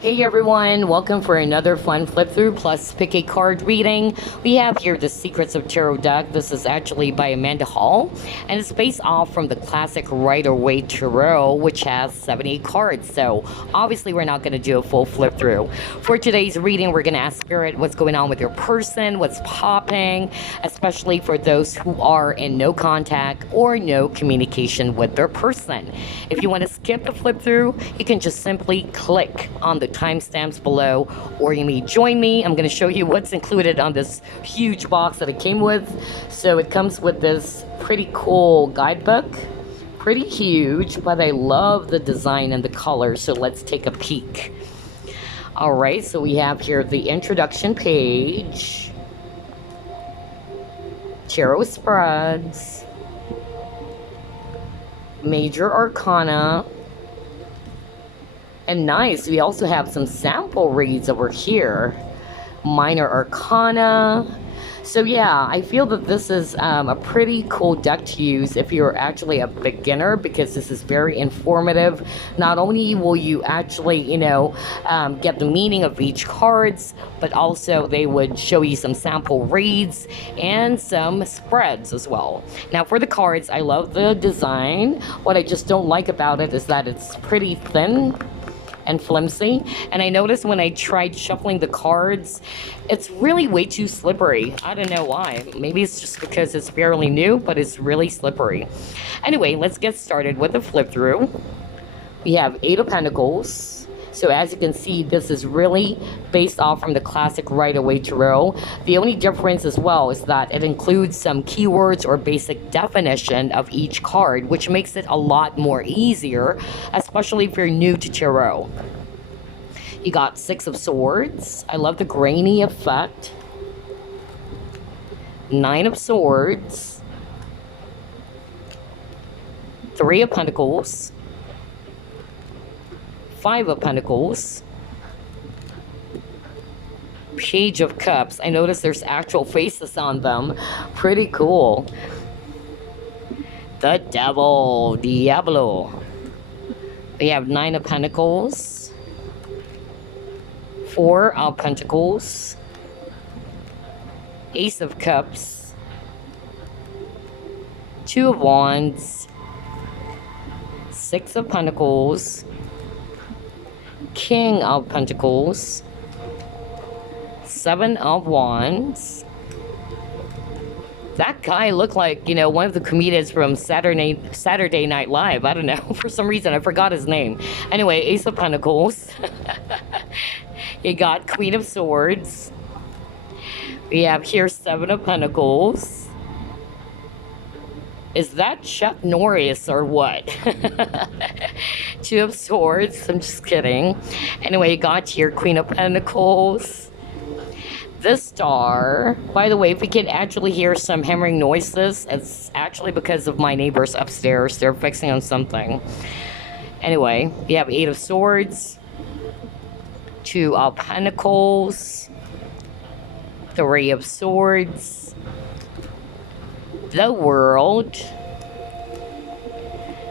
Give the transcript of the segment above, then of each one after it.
Hey everyone, welcome for another fun flip through plus pick a card reading. We have here the Secrets of Tarot deck. This is actually by Amanda Hall and it's based off from the classic Rider-Waite Tarot, which has 78 cards. So obviously we're not going to do a full flip through. For today's reading, we're going to ask Spirit what's going on with your person, what's popping, especially for those who are in no contact or no communication with their person. If you want to skip the flip through, you can just simply click on the timestamps below, or you may join me. I'm going to show you what's included on this huge box that it came with. So it comes with this pretty cool guidebook, pretty huge, but I love the design and the color. So let's take a peek. All right, so we have here the introduction page, tarot spreads, major arcana. And nice, we also have some sample reads over here. Minor arcana. So yeah, I feel that this is a pretty cool deck to use if you're actually a beginner, because this is very informative. Not only will you actually, get the meaning of each cards, but also they would show you some sample reads and some spreads as well. Now for the cards, I love the design. What I just don't like about it is that it's pretty thin and flimsy, and I noticed when I tried shuffling the cards, it's really way too slippery. I don't know why. Maybe it's just because it's fairly new, but it's really slippery. Anyway, let's get started with the flip through. We have Eight of Pentacles. So as you can see, this is really based off from the classic Rider-Waite Tarot. The only difference as well is that it includes some keywords or basic definition of each card, which makes it a lot more easier, especially if you're new to Tarot. You got Six of Swords. I love the grainy effect. Nine of Swords. Three of Pentacles. Five of Pentacles. Page of Cups. I noticed there's actual faces on them. Pretty cool. The Devil. Diablo. We have Nine of Pentacles. Four of Pentacles. Ace of Cups. Two of Wands. Six of Pentacles. King of Pentacles. Seven of Wands. That guy looked like, one of the comedians from Saturday Night Live. I don't know. For some reason, I forgot his name. Anyway, Ace of Pentacles. You got Queen of Swords. We have here Seven of Pentacles. Is that Chuck Norris or what? Two of Swords. I'm just kidding. Anyway, you got here Queen of Pentacles. The Star. By the way, if we can actually hear some hammering noises, it's actually because of my neighbors upstairs. They're fixing on something. Anyway, we have Eight of Swords. Two of Pentacles. Three of Swords. The World.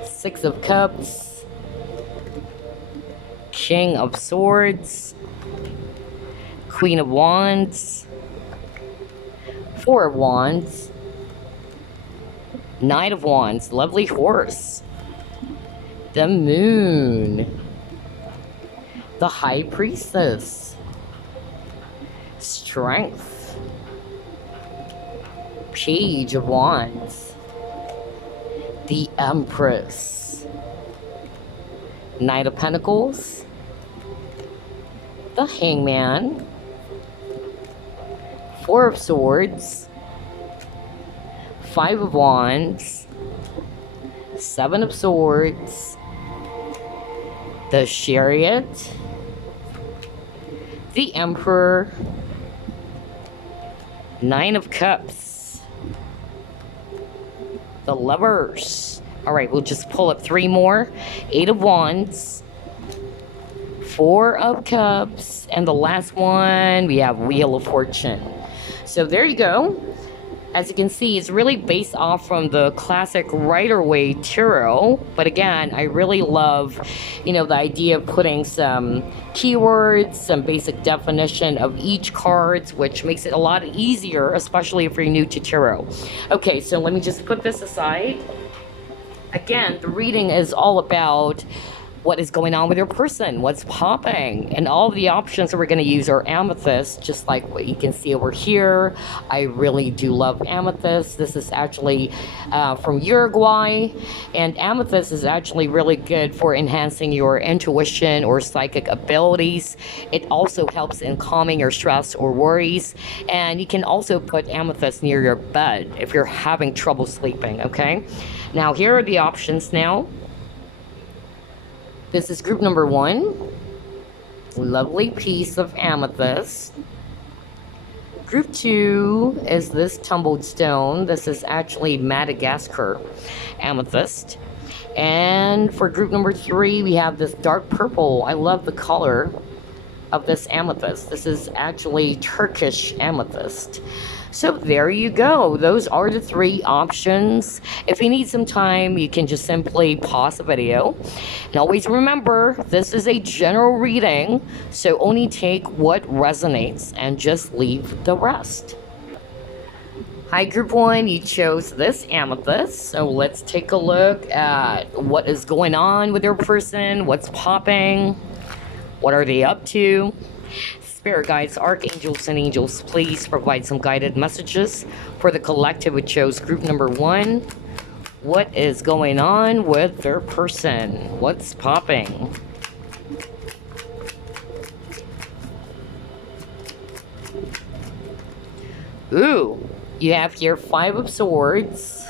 Six of Cups. King of Swords. Queen of Wands. Four of Wands. Knight of Wands. Lovely horse. The Moon. The High Priestess. Strength. Page of Wands. The Empress. Knight of Pentacles. The Hangman. Four of Swords. Five of Wands. Seven of Swords. The Chariot. The Emperor. Nine of Cups. The Lovers. All right, we'll just pull up three more. Eight of Wands. Four of Cups. And the last one, we have Wheel of Fortune. So there you go. As you can see, it's really based off from the classic Rider-Waite tarot. But again, I really love, the idea of putting some keywords, some basic definition of each cards, which makes it a lot easier, especially if you're new to tarot. Okay, so let me just put this aside. Again, the reading is all about what is going on with your person, what's popping, and all of the options that we're going to use are amethyst, just like what you can see over here. I really do love amethyst. This is actually from Uruguay, and amethyst is actually really good for enhancing your intuition or psychic abilities. It also helps in calming your stress or worries, and you can also put amethyst near your bed if you're having trouble sleeping. Okay, now here are the options now. This is group number 1. Lovely piece of amethyst. Group 2 is this tumbled stone. This is actually Madagascar amethyst. And for group number 3, we have this dark purple. I love the color of this amethyst. This is actually Turkish amethyst. So there you go. Those are the 3 options. If you need some time, you can just simply pause the video. And always remember, this is a general reading, so only take what resonates and just leave the rest. Hi, group 1, you chose this amethyst. So let's take a look at what is going on with your person, what's popping, what are they up to. Spirit guides, archangels, and angels, please provide some guided messages for the collective who chose group number 1. What is going on with their person? What's popping? Ooh, you have here 5 of Swords.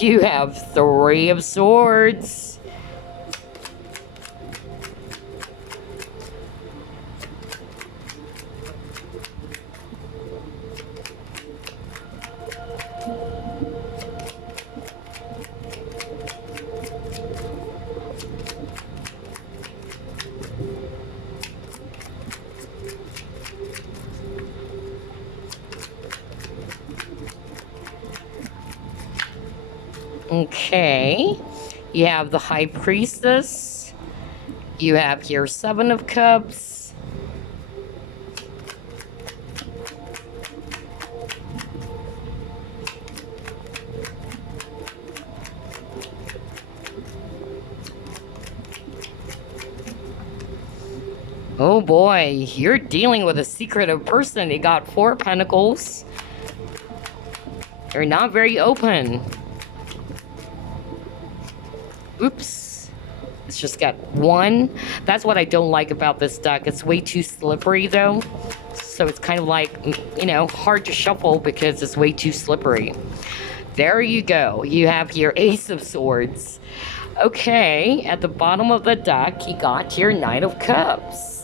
You have 3 of Swords. Okay, you have the High Priestess. You have here 7 of Cups. Oh boy, you're dealing with a secretive person. You got 4 of Pentacles. They're not very open. Oops, it's just got 1. That's what I don't like about this deck. It's way too slippery though. So it's kind of like, hard to shuffle because it's way too slippery. There you go. You have your Ace of Swords. Okay, at the bottom of the deck, you got your Knight of Cups.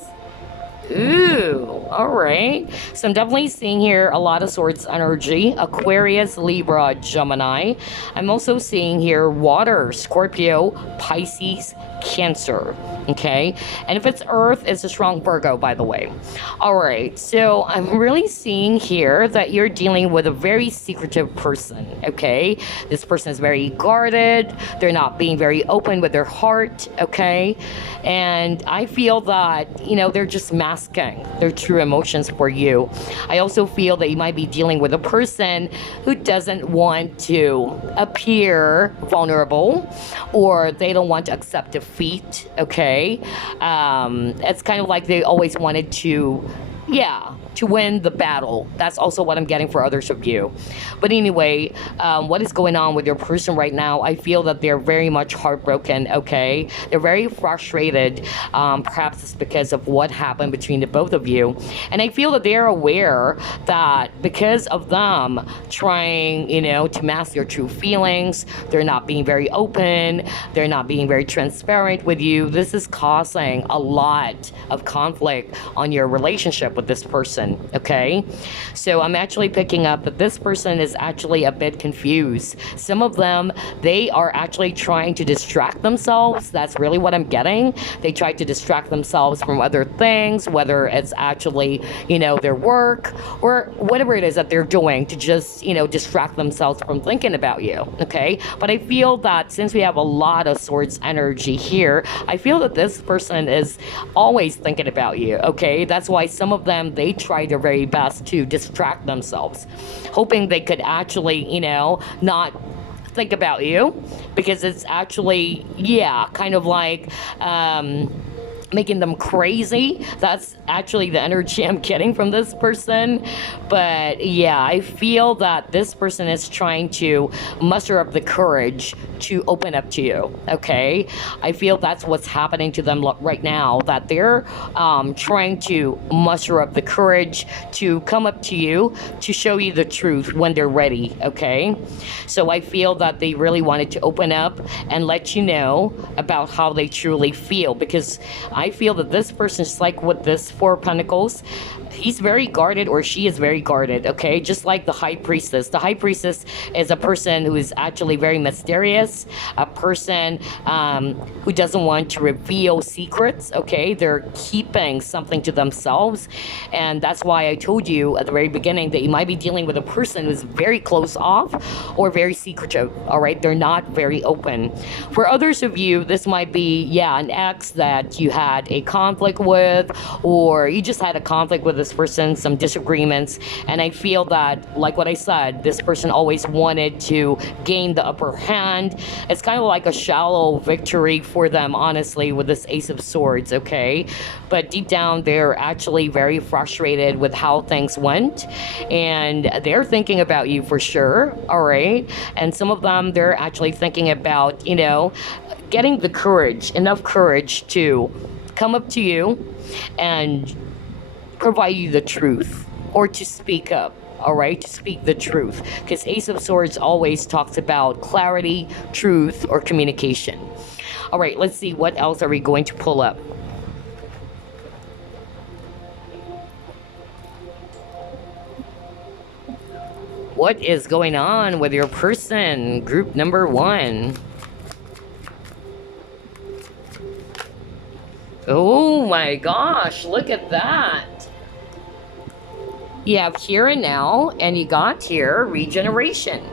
Ooh, all right. So I'm definitely seeing here a lot of Swords energy. Aquarius, Libra, Gemini. I'm also seeing here water, Scorpio, Pisces, Cancer. Okay, and if it's Earth, it's a strong Virgo, by the way. All right, so I'm really seeing here that you're dealing with a very secretive person. Okay, this person is very guarded. They're not being very open with their heart. Okay, and I feel that they're just masking their true emotions for you. I also feel that you might be dealing with a person who doesn't want to appear vulnerable, or they don't want to accept defeat. Okay, it's kind of like they always wanted to win the battle. That's also what I'm getting for others of you. But anyway, what is going on with your person right now? I feel that they're very much heartbroken. Okay, they're very frustrated. Perhaps it's because of what happened between the both of you, and I feel that they're aware that because of them trying to mask their true feelings, they're not being very open, they're not being very transparent with you. This is causing a lot of conflict on your relationship with this person. person, okay? So I'm actually picking up that this person is actually a bit confused. Some of them, they are actually trying to distract themselves. That's really what I'm getting. They try to distract themselves from other things, whether it's actually, their work or whatever it is that they're doing to just, distract themselves from thinking about you, okay? But I feel that since we have a lot of swords energy here, I feel that this person is always thinking about you, okay? That's why some of them, they try their very best to distract themselves, hoping they could actually, not think about you, because it's actually, kind of like, making them crazy. That's actually the energy I'm getting from this person. But I feel that this person is trying to muster up the courage to open up to you, okay? I feel that's what's happening to them right now, that they're trying to muster up the courage to come up to you, to show you the truth when they're ready, okay? So I feel that they really wanted to open up and let you know about how they truly feel, because I feel that this person is like with this Four of Pentacles. He's very guarded, or she is very guarded, okay? Just like the High Priestess. The High Priestess is a person who is actually very mysterious, a person who doesn't want to reveal secrets, okay? They're keeping something to themselves, and that's why I told you at the very beginning that you might be dealing with a person who's very close off or very secretive, all right? They're not very open. For others of you, this might be, an ex that you had a conflict with, or you just had a conflict with this person, some disagreements, and I feel that, like what I said, this person always wanted to gain the upper hand. It's kind of like a shallow victory for them, honestly, with this Ace of Swords, okay? But deep down, they're actually very frustrated with how things went, and they're thinking about you for sure, all right? And some of them, they're actually thinking about, getting the courage, enough courage to come up to you and provide you the truth, or to speak up, all right, to speak the truth, because Ace of Swords always talks about clarity, truth, or communication. All right, let's see, what else are we going to pull up? What is going on with your person, group number 1? Oh my gosh, look at that. You have here and now, and you got here regeneration.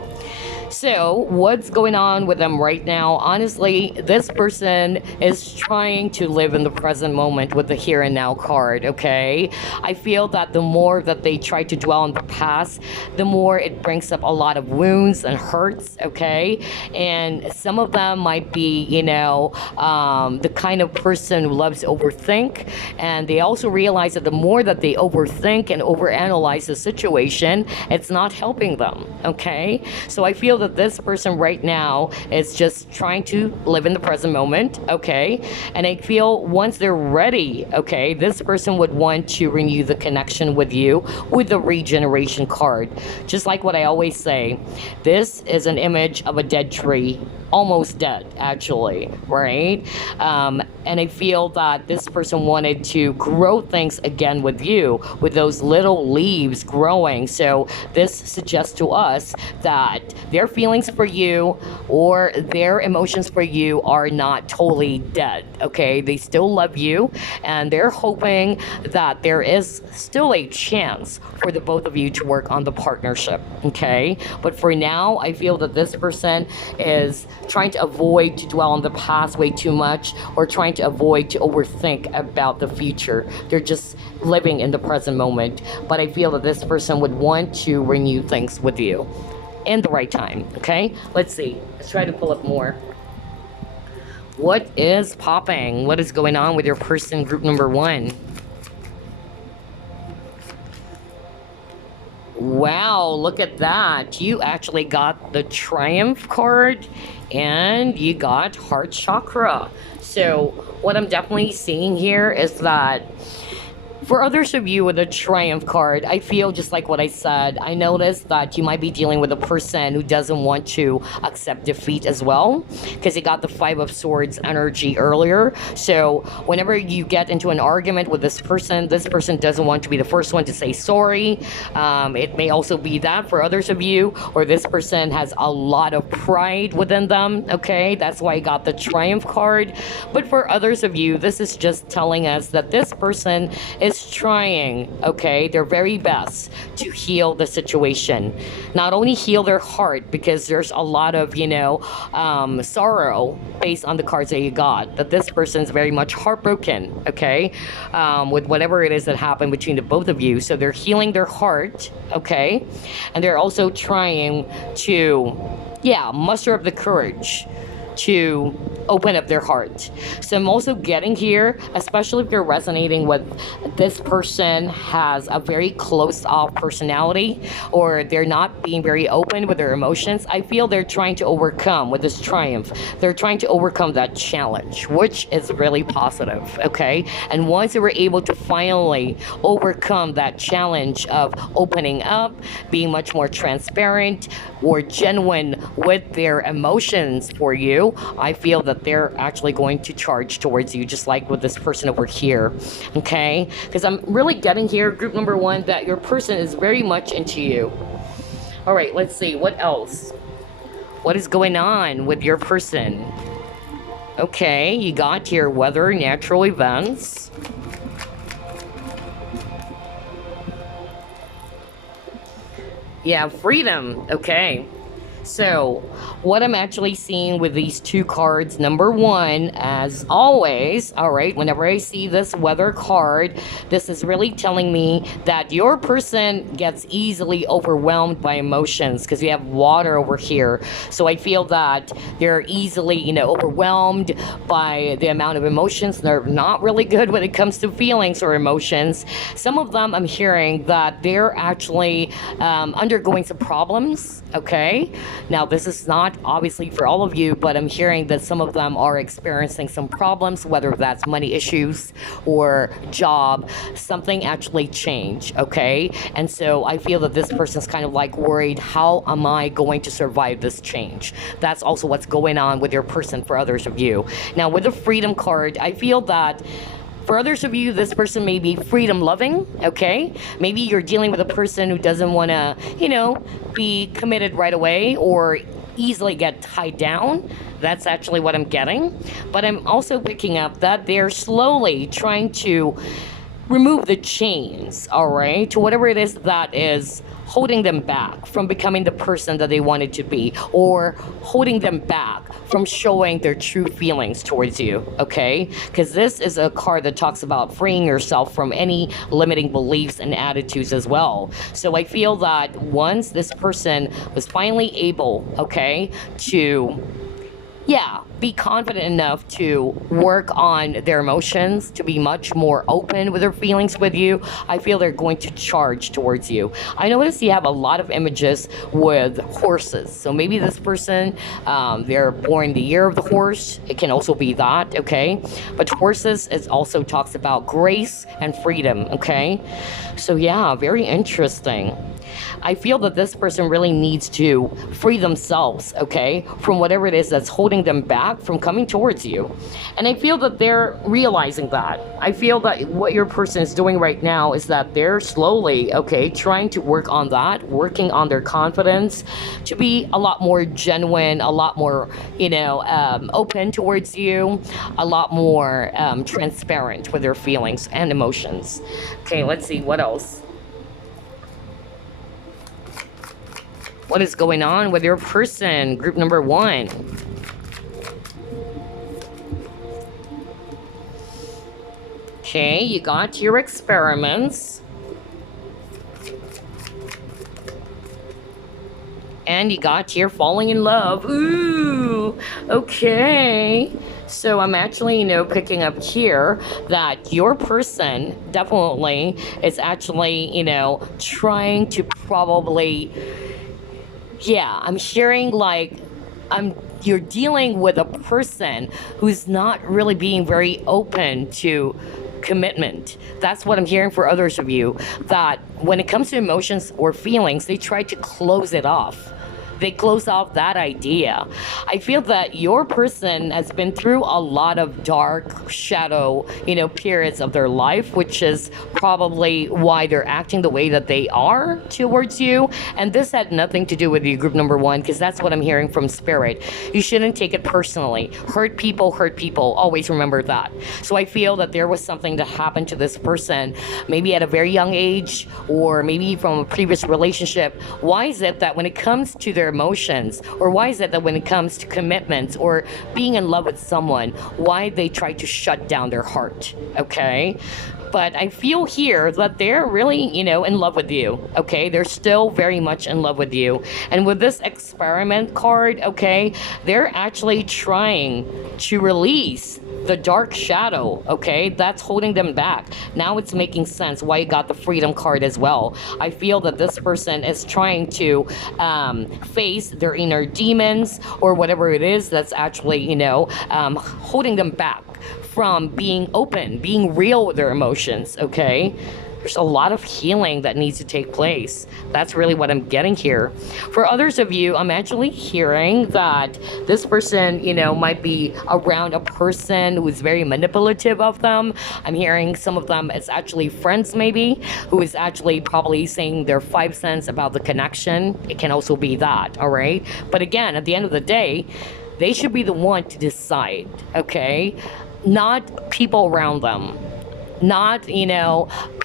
So what's going on with them right now? Honestly, this person is trying to live in the present moment with the here and now card, okay? I feel that the more that they try to dwell on the past, the more it brings up a lot of wounds and hurts, okay? And some of them might be, the kind of person who loves to overthink, and they also realize that the more that they overthink and overanalyze the situation, it's not helping them, okay? So I feel that this person right now is just trying to live in the present moment, okay? And I feel once they're ready, okay, this person would want to renew the connection with you with the regeneration card. Just like what I always say, this is an image of a dead tree, almost dead, actually, right? And I feel that this person wanted to grow things again with you, with those little leaves growing. So this suggests to us that their feelings for you or their emotions for you are not totally dead, okay? They still love you, and they're hoping that there is still a chance for the both of you to work on the partnership, okay? But for now, I feel that this person is trying to avoid to dwell on the past way too much, or trying to avoid to overthink about the future. They're just living in the present moment. But I feel that this person would want to renew things with you in the right time, okay? Let's see. Let's try to pull up more. What is popping? What is going on with your person, group number 1? Wow, look at that. You actually got the Triumph card, and you got Heart Chakra. So what I'm definitely seeing here is that For others of you with a Triumph card, I feel just like what I said. I noticed that you might be dealing with a person who doesn't want to accept defeat as well, because you got the Five of Swords energy earlier. So whenever you get into an argument with this person doesn't want to be the first one to say sorry. It may also be that for others of you, or this person has a lot of pride within them. Okay, that's why I got the Triumph card. But for others of you, this is just telling us that this person is trying, okay, their very best to heal the situation. Not only heal their heart, because there's a lot of, sorrow based on the cards that you got, that this person's very much heartbroken, okay, with whatever it is that happened between the both of you. So they're healing their heart, okay, and they're also trying to, muster up the courage to open up their heart. So I'm also getting here, especially if you're resonating with this person has a very closed off personality, or they're not being very open with their emotions. I feel they're trying to overcome with this Triumph. They're trying to overcome that challenge, which is really positive, okay? And once they were able to finally overcome that challenge of opening up, being much more transparent or genuine with their emotions for you, I feel that they're actually going to charge towards you, just like with this person over here, okay? Because I'm really getting here, group number one, that your person is very much into you. All right, let's see, what else? What is going on with your person? Okay, you got your weather, natural events. Yeah, freedom, okay. So, what I'm actually seeing with these two cards, number one, as always, all right, whenever I see this weather card, this is really telling me that your person gets easily overwhelmed by emotions, because you have water over here. So I feel that they're easily, overwhelmed by the amount of emotions. They're not really good when it comes to feelings or emotions. Some of them, I'm hearing that they're actually undergoing some problems, okay? Now, this is not obviously for all of you, but I'm hearing that some of them are experiencing some problems, whether that's money issues or job, something actually changed, okay? And so I feel that this person's kind of like worried, how am I going to survive this change? That's also what's going on with your person for others of you. Now, with the freedom card, I feel that for others of you, this person may be freedom loving, okay? Maybe you're dealing with a person who doesn't want to, be committed right away or easily get tied down. That's actually what I'm getting. But I'm also picking up that they're slowly trying to remove the chains, all right, to whatever it is that is holding them back from becoming the person that they wanted to be, or holding them back from showing their true feelings towards you, okay? Because this is a card that talks about freeing yourself from any limiting beliefs and attitudes as well. So I feel that once this person was finally able, okay, to be confident enough to work on their emotions, to be much more open with their feelings with you, I feel they're going to charge towards you. I notice you have a lot of images with horses. So maybe this person, they're born the year of the horse. It can also be that, okay? But horses, it also talks about grace and freedom, okay? So very interesting. I feel that this person really needs to free themselves, okay, from whatever it is that's holding them back from coming towards you. And I feel that they're realizing that. I feel that what your person is doing right now is that they're slowly, okay, trying to work on that, working on their confidence to be a lot more genuine, a lot more, open towards you, a lot more transparent with their feelings and emotions. Okay, let's see, what else? What is going on with your person, group number one? Okay, you got your experiments. And you got your falling in love. Ooh, okay. So I'm actually, picking up here that your person definitely is actually, trying to probably... I'm hearing like you're dealing with a person who's not really being very open to commitment. That's what I'm hearing for others of you, that when it comes to emotions or feelings, they try to close it off. They close off that idea. I feel that your person has been through a lot of dark shadow, periods of their life, which is probably why they're acting the way that they are towards you. And this had nothing to do with you, group number one, because that's what I'm hearing from spirit. You shouldn't take it personally. Hurt people hurt people. Always remember that. So I feel that there was something that happened to this person, maybe at a very young age, or maybe from a previous relationship. Why is it that when it comes to their emotions, or why is it that when it comes to commitments or being in love with someone, why they try to shut down their heart? Okay, but I feel here that they're really, in love with you. Okay, they're still very much in love with you. And with this experiment card, okay, they're actually trying to release the dark shadow, okay, that's holding them back. Now it's making sense why you got the freedom card as well. I feel that this person is trying to face their inner demons, or whatever it is that's actually, holding them back from being open, being real with their emotions, okay? There's a lot of healing that needs to take place. That's really what I'm getting here. For others of you, I'm actually hearing that this person, might be around a person who is very manipulative of them. I'm hearing some of them as actually friends maybe, who is actually probably saying their 5 cents about the connection. It can also be that, all right? But again, at the end of the day, they should be the one to decide, okay? Not people around them. Not,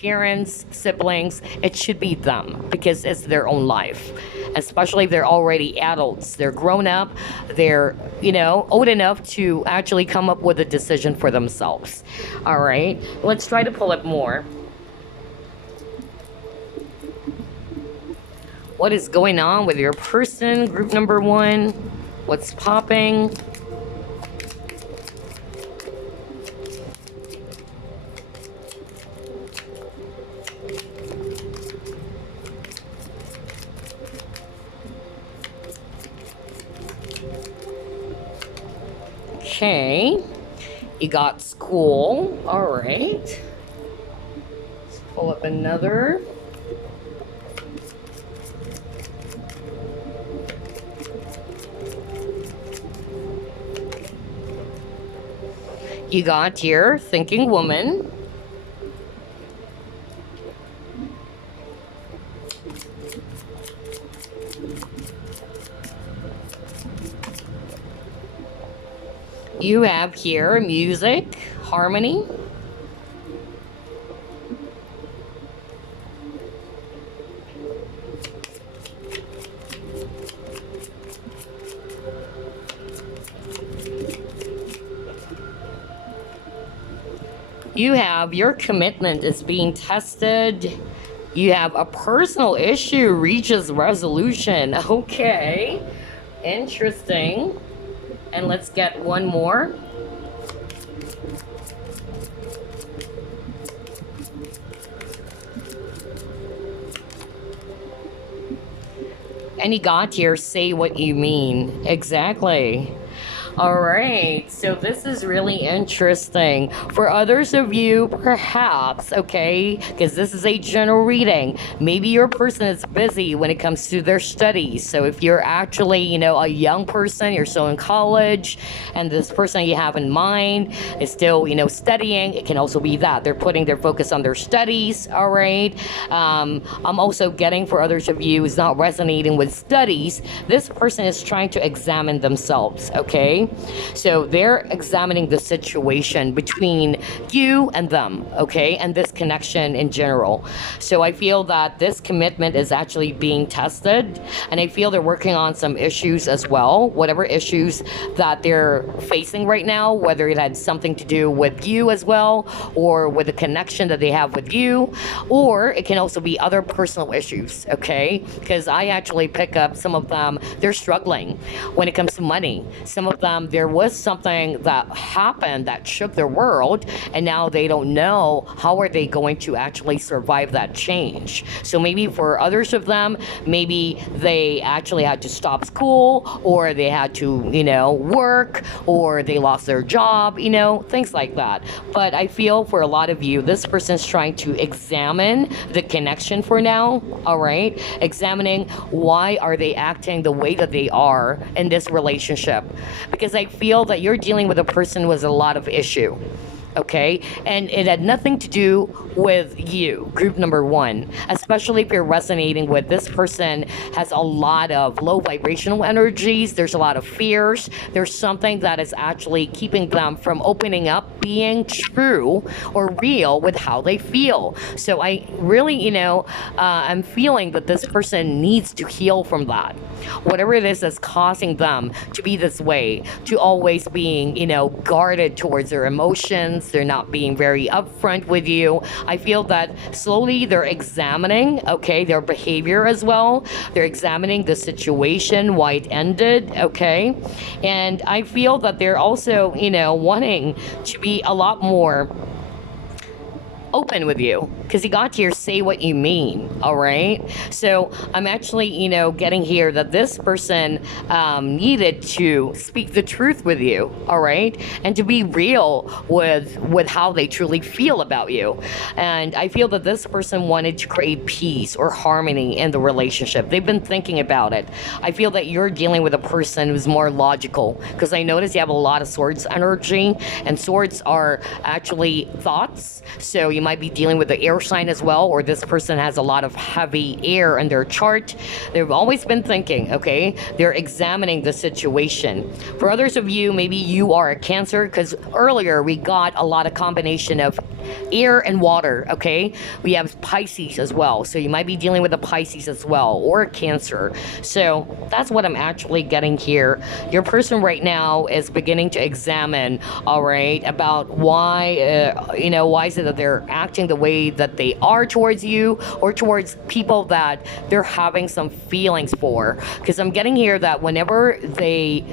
parents, siblings. It should be them, because it's their own life. Especially if they're already adults. They're grown up. They're, old enough to actually come up with a decision for themselves. All right. Let's try to pull it more. What is going on with your person, group number one? What's popping? Okay, you got school. All right, let's pull up another. You got here, thinking woman. You have here music, harmony. You have your commitment is being tested. You have a personal issue reaches resolution. Okay, interesting. And let's get one more. And you got here, say what you mean. Exactly. All right, so this is really interesting. For others of you, perhaps, okay, because this is a general reading, maybe your person is busy when it comes to their studies. So if you're actually, a young person, you're still in college, and this person you have in mind is still, studying, it can also be that. They're putting their focus on their studies, all right? I'm also getting, for others of you who's not resonating with studies, this person is trying to examine themselves, okay? So they're examining the situation between you and them, okay, and this connection in general. So I feel that this commitment is actually being tested, and I feel they're working on some issues as well, whatever issues that they're facing right now, whether it had something to do with you as well, or with the connection that they have with you, or it can also be other personal issues, okay, because I actually pick up some of them, they're struggling when it comes to money. Some of them there was something that happened that shook their world, and now they don't know how are they going to actually survive that change. So maybe for others of them, maybe they actually had to stop school, or they had to, work, or they lost their job, things like that. But I feel for a lot of you, this person's trying to examine the connection for now, all right? Examining why are they acting the way that they are in this relationship. Because I feel that you're dealing with a person with a lot of issue. Okay, and it had nothing to do with you, group number one, especially if you're resonating with this person has a lot of low vibrational energies. There's a lot of fears. There's something that is actually keeping them from opening up, being true or real with how they feel. So I really, I'm feeling that this person needs to heal from that. Whatever it is that's causing them to be this way, to always being, guarded towards their emotions. They're not being very upfront with you. I feel that slowly they're examining, okay, their behavior as well. They're examining the situation, why it ended, okay? And I feel that they're also, wanting to be a lot more open with you, because you got here, say what you mean, all right? So I'm actually, getting here that this person needed to speak the truth with you, all right? And to be real with how they truly feel about you. And I feel that this person wanted to create peace or harmony in the relationship. They've been thinking about it. I feel that you're dealing with a person who's more logical, because I notice you have a lot of swords energy, and swords are actually thoughts. So you might be dealing with the air sign as well, or this person has a lot of heavy air in their chart. They've always been thinking, okay? They're examining the situation. For others of you, maybe you are a Cancer, because earlier we got a lot of combination of air and water, okay? We have Pisces as well, so you might be dealing with a Pisces as well, or a Cancer. So that's what I'm actually getting here. Your person right now is beginning to examine, all right, about why, why is it that they're acting the way that they are towards you, or towards people that they're having some feelings for. Because I'm getting here that whenever they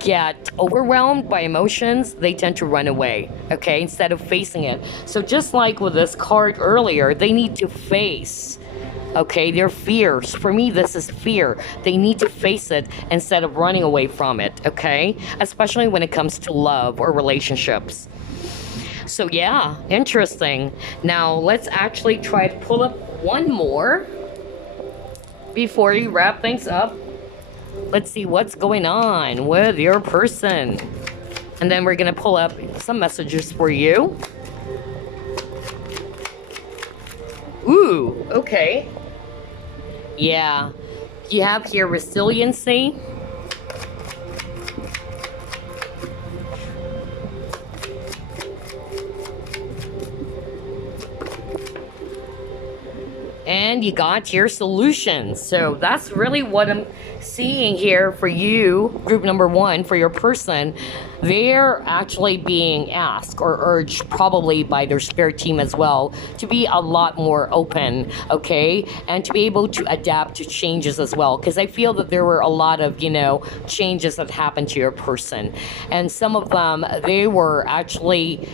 get overwhelmed by emotions, they tend to run away, okay, instead of facing it. So just like with this card earlier, they need to face, okay, their fears. For me, this is fear. They need to face it instead of running away from it, okay? Especially when it comes to love or relationships. So yeah, interesting. Now let's actually try to pull up one more before we wrap things up. Let's see what's going on with your person. And then we're gonna pull up some messages for you. Ooh, okay. Yeah, you have here resiliency. And you got your solutions. So that's really what I'm seeing here for you, group number one, for your person. They're actually being asked or urged, probably by their spirit team as well, to be a lot more open, okay? And to be able to adapt to changes as well. Because I feel that there were a lot of, changes that happened to your person. And some of them, they were actually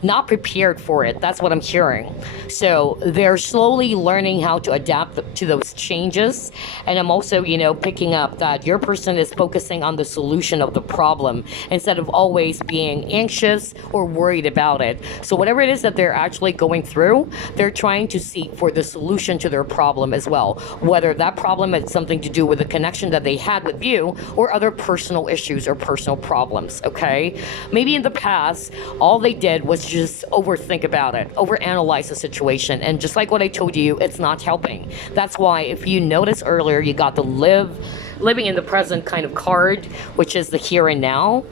not prepared for it. That's what I'm hearing. So they're slowly learning how to adapt to those changes. And I'm also, picking up that your person is focusing on the solution of the problem instead of always being anxious or worried about it. So whatever it is that they're actually going through, they're trying to seek for the solution to their problem as well. Whether that problem has something to do with the connection that they had with you, or other personal issues or personal problems, okay? Maybe in the past, all they did was just overthink about it, overanalyze the situation. And just like what I told you, it's not helping. That's why if you notice earlier, you got the living in the present kind of card, which is the here and now.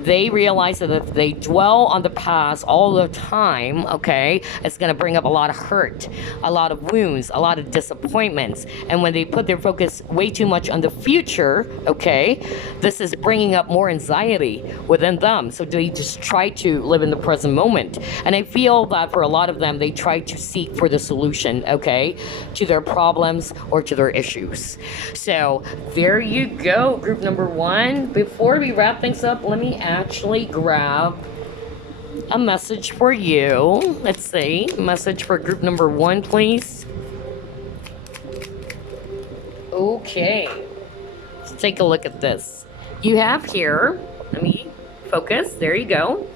they realize that if they dwell on the past all the time, okay, it's going to bring up a lot of hurt, a lot of wounds, a lot of disappointments. And when they put their focus way too much on the future, okay, this is bringing up more anxiety within them. So they just try to live in the present moment. And I feel that for a lot of them, they try to seek for the solution, okay, to their problems or to their issues. So there you go, group number one. Before we wrap things up, let me actually grab a message for you. Let's see, message for group number one, please. Okay, let's take a look at this. You have here, let me focus, there you go.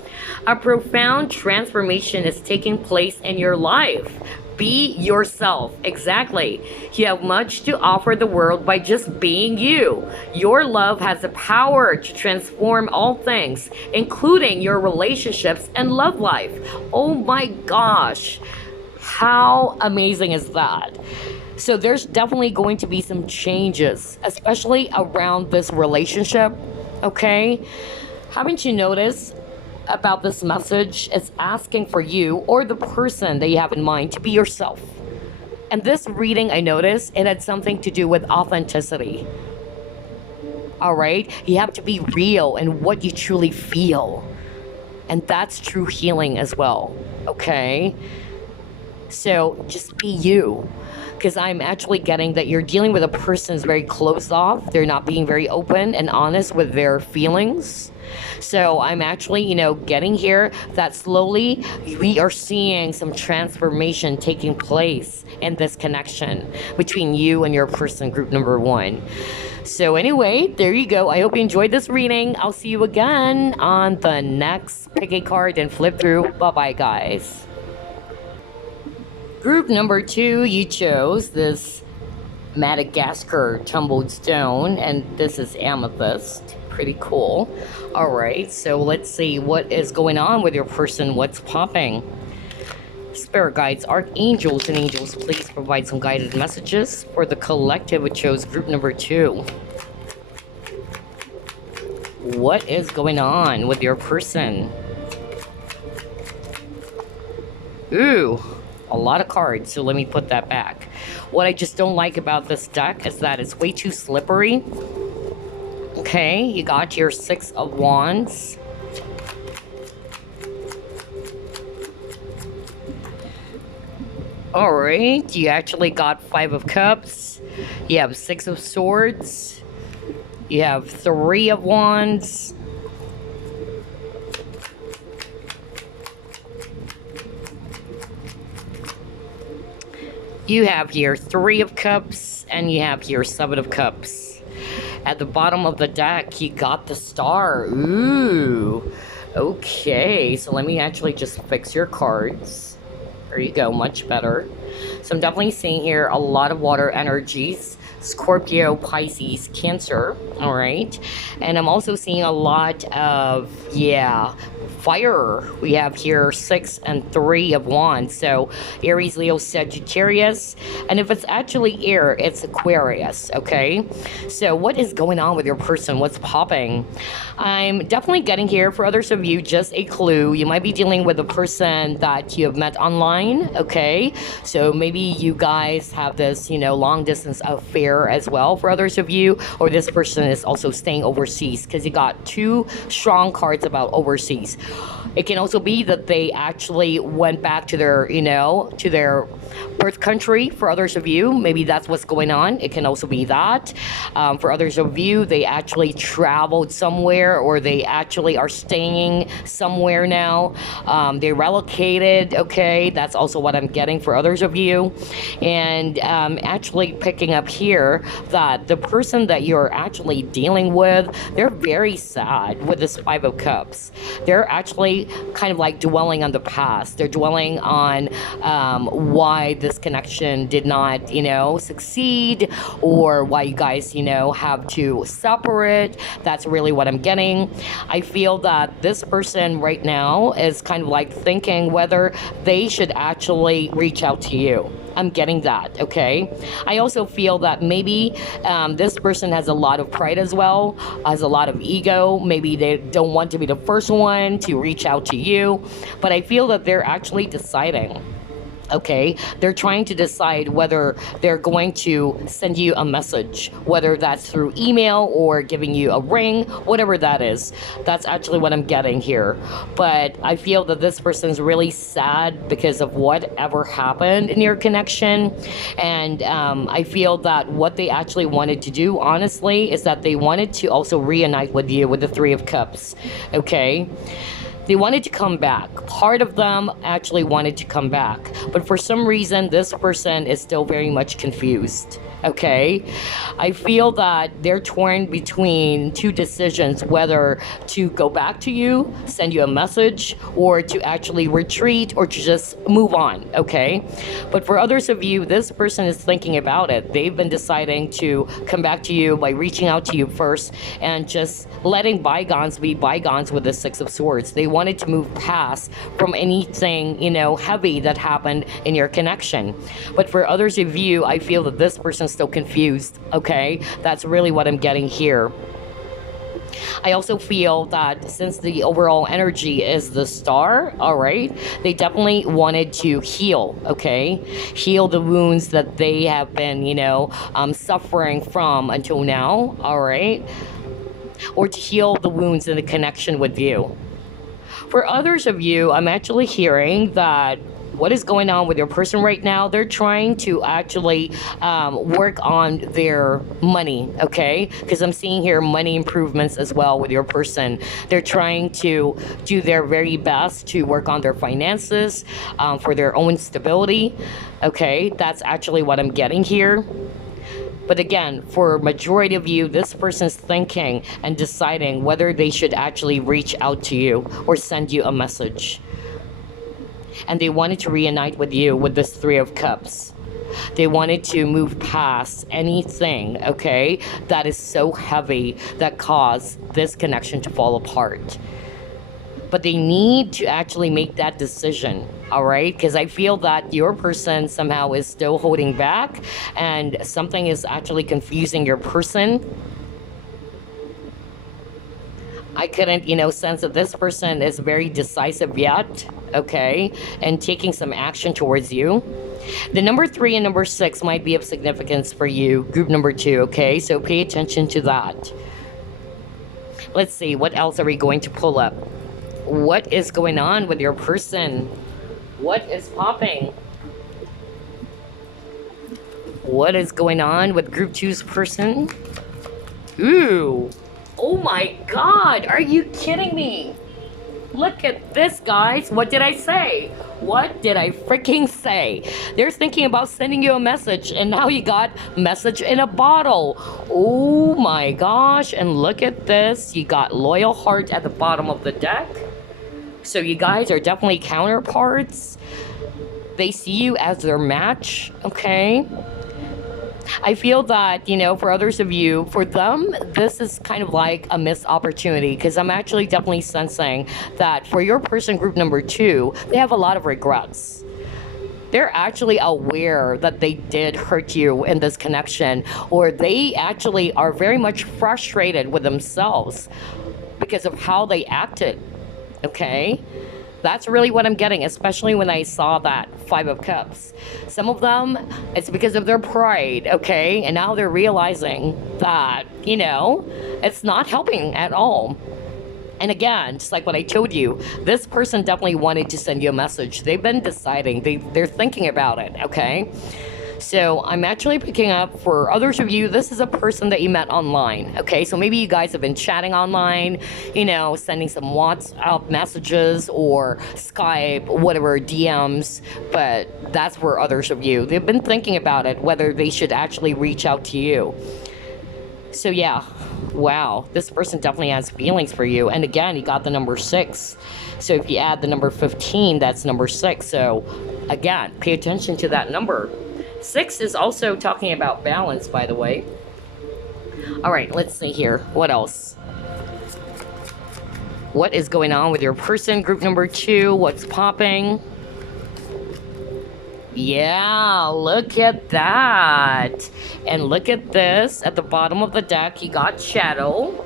A profound transformation is taking place in your life. Be yourself. Exactly. You have much to offer the world by just being you. Your love has the power to transform all things, including your relationships and love life. Oh my gosh. How amazing is that? So there's definitely going to be some changes, especially around this relationship, okay? Haven't you noticed about this message? It's asking for you or the person that you have in mind to be yourself. And this reading, I noticed, it had something to do with authenticity. All right? You have to be real in what you truly feel. And that's true healing as well, okay? So just be you. Because I'm actually getting that you're dealing with a person who's very closed off. They're not being very open and honest with their feelings. So I'm actually, getting here that slowly we are seeing some transformation taking place in this connection between you and your person, group number one. So anyway, there you go. I hope you enjoyed this reading. I'll see you again on the next pick a card and flip through. Bye-bye, guys. Group number two, you chose this Madagascar tumbled stone, and this is Amethyst. Pretty cool. All right, so let's see what is going on with your person. What's popping? Spirit guides, archangels, and angels, please provide some guided messages for the collective who chose group number two. What is going on with your person? Ooh. A lot of cards, so let me put that back. What I just don't like about this deck is that it's way too slippery. Okay, you got your Six of Wands. Alright, you actually got Five of Cups. You have Six of Swords. You have Three of Wands. You have here Three of Cups, and you have here Seven of Cups. At the bottom of the deck, you got the Star. Ooh. Okay, so let me actually just fix your cards. There you go, much better. So I'm definitely seeing here a lot of water energies. Scorpio, Pisces, Cancer, all right? And I'm also seeing a lot of, fire. We have here 6 and 3 of Wands. So Aries, Leo, Sagittarius. And if it's actually air, it's Aquarius, okay? So what is going on with your person? What's popping? I'm definitely getting here, for others of you, just a clue. You might be dealing with a person that you have met online, okay? So maybe you guys have this, long distance affair as well, for others of you. Or this person is also staying overseas, because you got two strong cards about overseas. It can also be that they actually went back to their, to their birth country. For others of you, maybe that's what's going on. It can also be that. For others of you, they actually traveled somewhere, or they actually are staying somewhere now. They relocated, okay? That's also what I'm getting for others of you. And actually picking up here that the person that you're actually dealing with, they're very sad with this Five of Cups. They're actually kind of like dwelling on the past. They're dwelling on why this connection did not, succeed, or why you guys, have to separate. That's really what I'm getting. I feel that this person right now is kind of like thinking whether they should actually reach out to you. I'm getting that, okay? I also feel that maybe this person has a lot of pride as well, has a lot of ego. Maybe they don't want to be the first one to reach out to you, but I feel that they're actually deciding. Okay, they're trying to decide whether they're going to send you a message, whether that's through email or giving you a ring, whatever that is. That's actually what I'm getting here. But I feel that this person's really sad because of whatever happened in your connection. And I feel that what they actually wanted to do, honestly, is that they wanted to also reunite with you with the Three of Cups. Okay. They wanted to come back. Part of them actually wanted to come back. But for some reason, this person is still very much confused. Okay? I feel that they're torn between two decisions, whether to go back to you, send you a message, or to actually retreat, or to just move on. Okay? But for others of you, this person is thinking about it. They've been deciding to come back to you by reaching out to you first and just letting bygones be bygones with the Six of Swords. They wanted to move past from anything, heavy that happened in your connection. But for others of you, I feel that this person's still confused. Okay? That's really what I'm getting here. I also feel that since the overall energy is the Star, all right, they definitely wanted to heal, okay? Heal the wounds that they have been, suffering from until now, all right? Or to heal the wounds in the connection with you. For others of you, I'm actually hearing that what is going on with your person right now, they're trying to actually work on their money, okay? Because I'm seeing here money improvements as well with your person. They're trying to do their very best to work on their finances for their own stability, okay? That's actually what I'm getting here. But again, for majority of you, this person's thinking and deciding whether they should actually reach out to you or send you a message. And they wanted to reunite with you with this Three of Cups. They wanted to move past anything, okay, that is so heavy that caused this connection to fall apart. But they need to actually make that decision, all right? Because I feel that your person somehow is still holding back and something is actually confusing your person. I couldn't, sense that this person is very decisive yet, okay, and taking some action towards you. The number 3 and number 6 might be of significance for you, group number 2, okay? So pay attention to that. Let's see, what else are we going to pull up? What is going on with your person? What is popping? What is going on with group 2's person? Ooh. Oh my God, are you kidding me? Look at this, guys. What did I say? What did I freaking say? They're thinking about sending you a message, and now you got message in a bottle. Oh my gosh, and look at this. You got loyal heart at the bottom of the deck. So you guys are definitely counterparts. They see you as their match, okay? I feel that, for others of you, for them, this is kind of like a missed opportunity, because I'm actually definitely sensing that for your person, group number 2, they have a lot of regrets. They're actually aware that they did hurt you in this connection, or they actually are very much frustrated with themselves because of how they acted, okay? That's really what I'm getting, especially when I saw that 5 of Cups. Some of them, it's because of their pride, okay? And now they're realizing that, it's not helping at all. And again, just like what I told you, this person definitely wanted to send you a message. They've been deciding, they're thinking about it, okay? So I'm actually picking up, for others of you, this is a person that you met online, okay? So maybe you guys have been chatting online, sending some WhatsApp messages or Skype, whatever, DMs, but that's for others of you. They've been thinking about it, whether they should actually reach out to you. So yeah, wow, this person definitely has feelings for you. And again, you got the number 6. So if you add the number 15, that's number 6. So again, pay attention to that number. 6 is also talking about balance, by the way. All right, let's see here. What else? What is going on with your person, group number 2? What's popping? Yeah, look at that. And look at this. At the bottom of the deck, you got Shadow.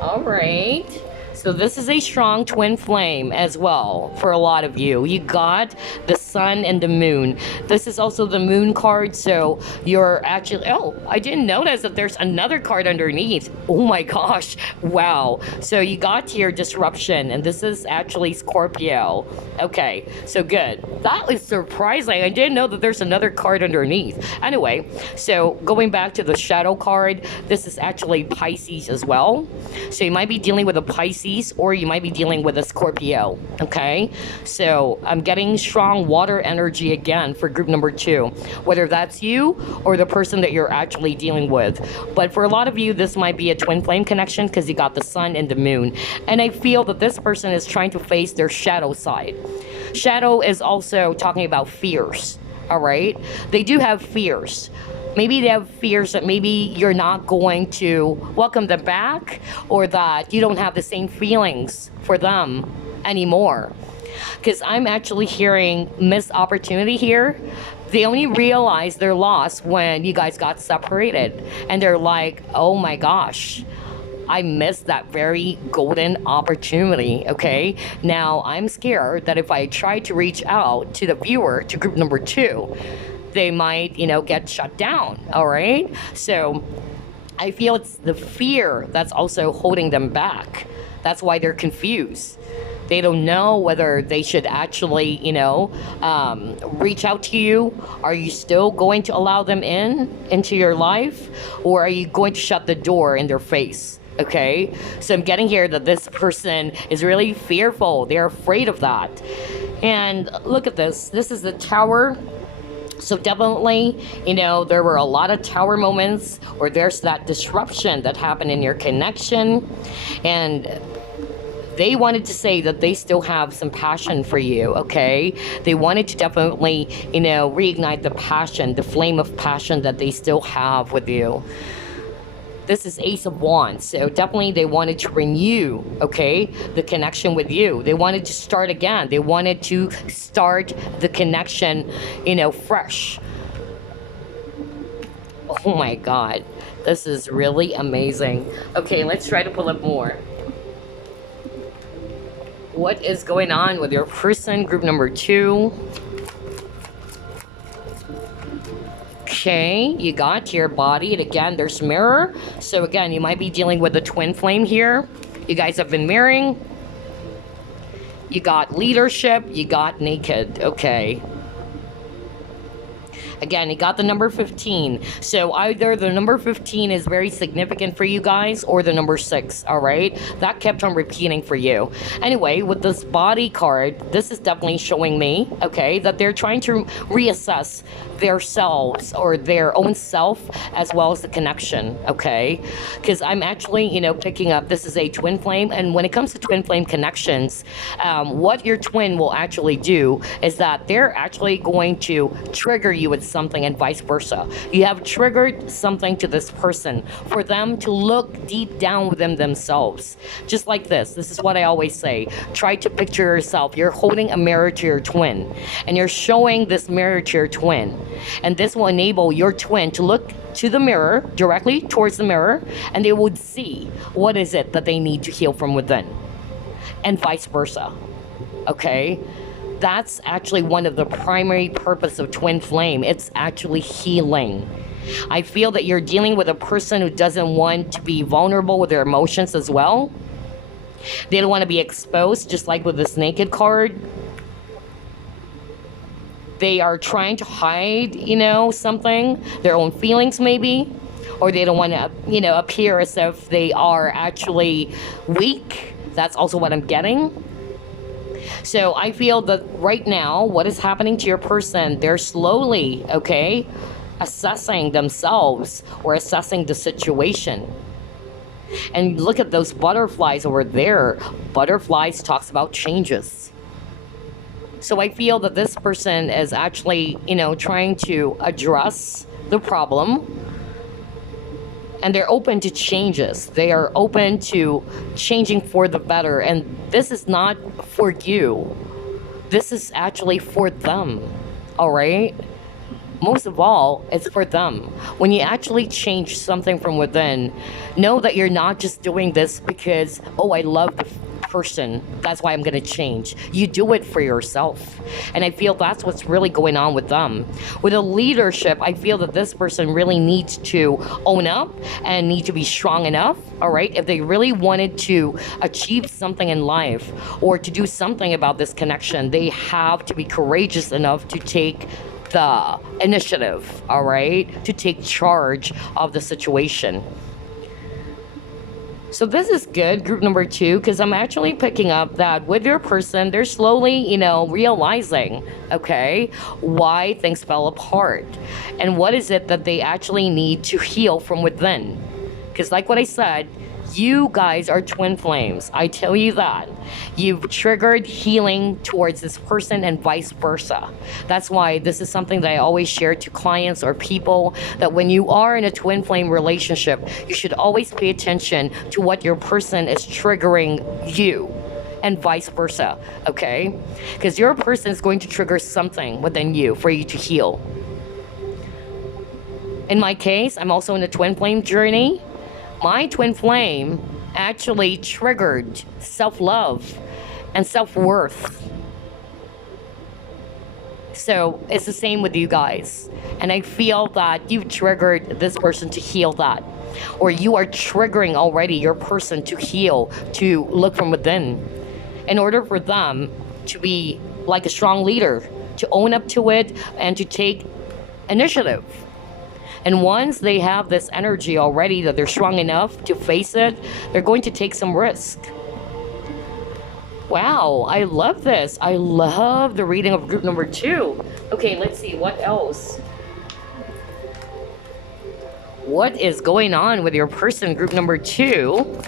All right. So this is a strong twin flame as well for a lot of you. You got the sun and the moon. This is also the moon card, so you're actually... Oh, I didn't notice that there's another card underneath. Oh my gosh. Wow. So you got your disruption, and this is actually Scorpio. Okay, so good. That is surprising. I didn't know that there's another card underneath. Anyway, so going back to the shadow card, this is actually Pisces as well. So you might be dealing with a Pisces, or you might be dealing with a Scorpio. Okay, so I'm getting strong water energy again for group number 2, whether that's you or the person that you're actually dealing with. But for a lot of you, this might be a twin flame connection because you got the sun and the moon. And I feel that this person is trying to face their shadow side. Shadow is also talking about fears. All right, they do have fears. Maybe they have fears that maybe you're not going to welcome them back, or that you don't have the same feelings for them anymore. Because I'm actually hearing missed opportunity here. They only realize their loss when you guys got separated. And they're like, oh my gosh, I missed that very golden opportunity, okay? Now, I'm scared that if I try to reach out to the viewer, to group number 2, they might, get shut down, all right? So I feel it's the fear that's also holding them back. That's why they're confused. They don't know whether they should actually, reach out to you. Are you still going to allow them into your life? Or are you going to shut the door in their face? Okay, so I'm getting here that this person is really fearful. They're afraid of that. And look at this. This is the Tower. So definitely, there were a lot of Tower moments where there's that disruption that happened in your connection. And they wanted to say that they still have some passion for you, okay? They wanted to definitely, reignite the passion, the flame of passion that they still have with you. This is Ace of Wands, so definitely they wanted to renew, okay, the connection with you. They wanted to start again. They wanted to start the connection, fresh. Oh my God, this is really amazing. Okay, let's try to pull up more. What is going on with your person, group number 2? Okay, you got your body, and again, there's mirror. So again, you might be dealing with a twin flame here. You guys have been mirroring. You got leadership, you got naked, okay. Again, you got the number 15. So either the number 15 is very significant for you guys, or the number 6, all right? That kept on repeating for you. Anyway, with this body card, this is definitely showing me, okay, that they're trying to reassess their selves, or their own self, as well as the connection, okay? Because I'm actually, picking up, this is a twin flame, and when it comes to twin flame connections, what your twin will actually do is that they're actually going to trigger you with something, and vice versa. You have triggered something to this person for them to look deep down within themselves. Just like this. This is what I always say. Try to picture yourself. You're holding a mirror to your twin, and you're showing this mirror to your twin. And this will enable your twin to look to the mirror, directly towards the mirror, and they would see what is it that they need to heal from within, and vice versa. Okay? That's actually one of the primary purpose of twin flame. It's actually healing. I feel that you're dealing with a person who doesn't want to be vulnerable with their emotions as well. They don't want to be exposed, just like with this naked card. They are trying to hide, something, their own feelings maybe, or they don't want to, appear as if they are actually weak. That's also what I'm getting. So I feel that right now, what is happening to your person, they're slowly, okay, assessing themselves or assessing the situation. And look at those butterflies over there. Butterflies talks about changes. So I feel that this person is actually, trying to address the problem. And they're open to changes. They are open to changing for the better. And this is not for you. This is actually for them. all right? Most of all, it's for them. When you actually change something from within, know that you're not just doing this because, oh, I love the person, that's why I'm going to change. You do it for yourself. And I feel that's what's really going on with them. With a leadership, I feel that this person really needs to own up and need to be strong enough, all right? If they really wanted to achieve something in life or to do something about this connection, they have to be courageous enough to take the initiative, all right? To take charge of the situation. So this is good, group number 2, because I'm actually picking up that with your person, they're slowly, realizing, okay, why things fell apart. And what is it that they actually need to heal from within. Because like what I said, you guys are twin flames. I tell you that. You've triggered healing towards this person and vice versa. That's why this is something that I always share to clients or people, that when you are in a twin flame relationship, you should always pay attention to what your person is triggering you and vice versa, okay? Because your person is going to trigger something within you for you to heal. In my case, I'm also in a twin flame journey. My twin flame actually triggered self-love and self-worth. So it's the same with you guys. And I feel that you've triggered this person to heal that. Or you are triggering already your person to heal, to look from within. In order for them to be like a strong leader, to own up to it and to take initiative. And once they have this energy already that they're strong enough to face it, they're going to take some risk. Wow, I love this. I love the reading of group number 2. Okay, let's see, what else? What is going on with your person, group number 2?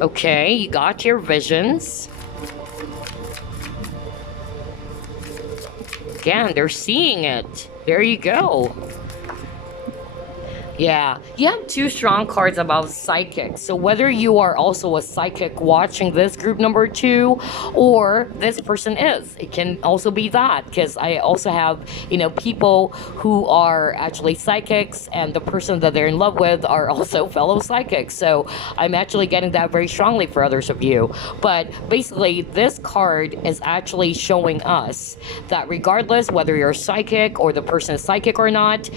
Okay, you got your visions. Again, they're seeing it. There you go. Yeah, you have 2 strong cards about psychic. So whether you are also a psychic watching this group number 2, or this person is, it can also be that, because I also have, people who are actually psychics, and the person that they're in love with are also fellow psychics. So I'm actually getting that very strongly for others of you. But basically, this card is actually showing us that regardless whether you're psychic or the person is psychic or not,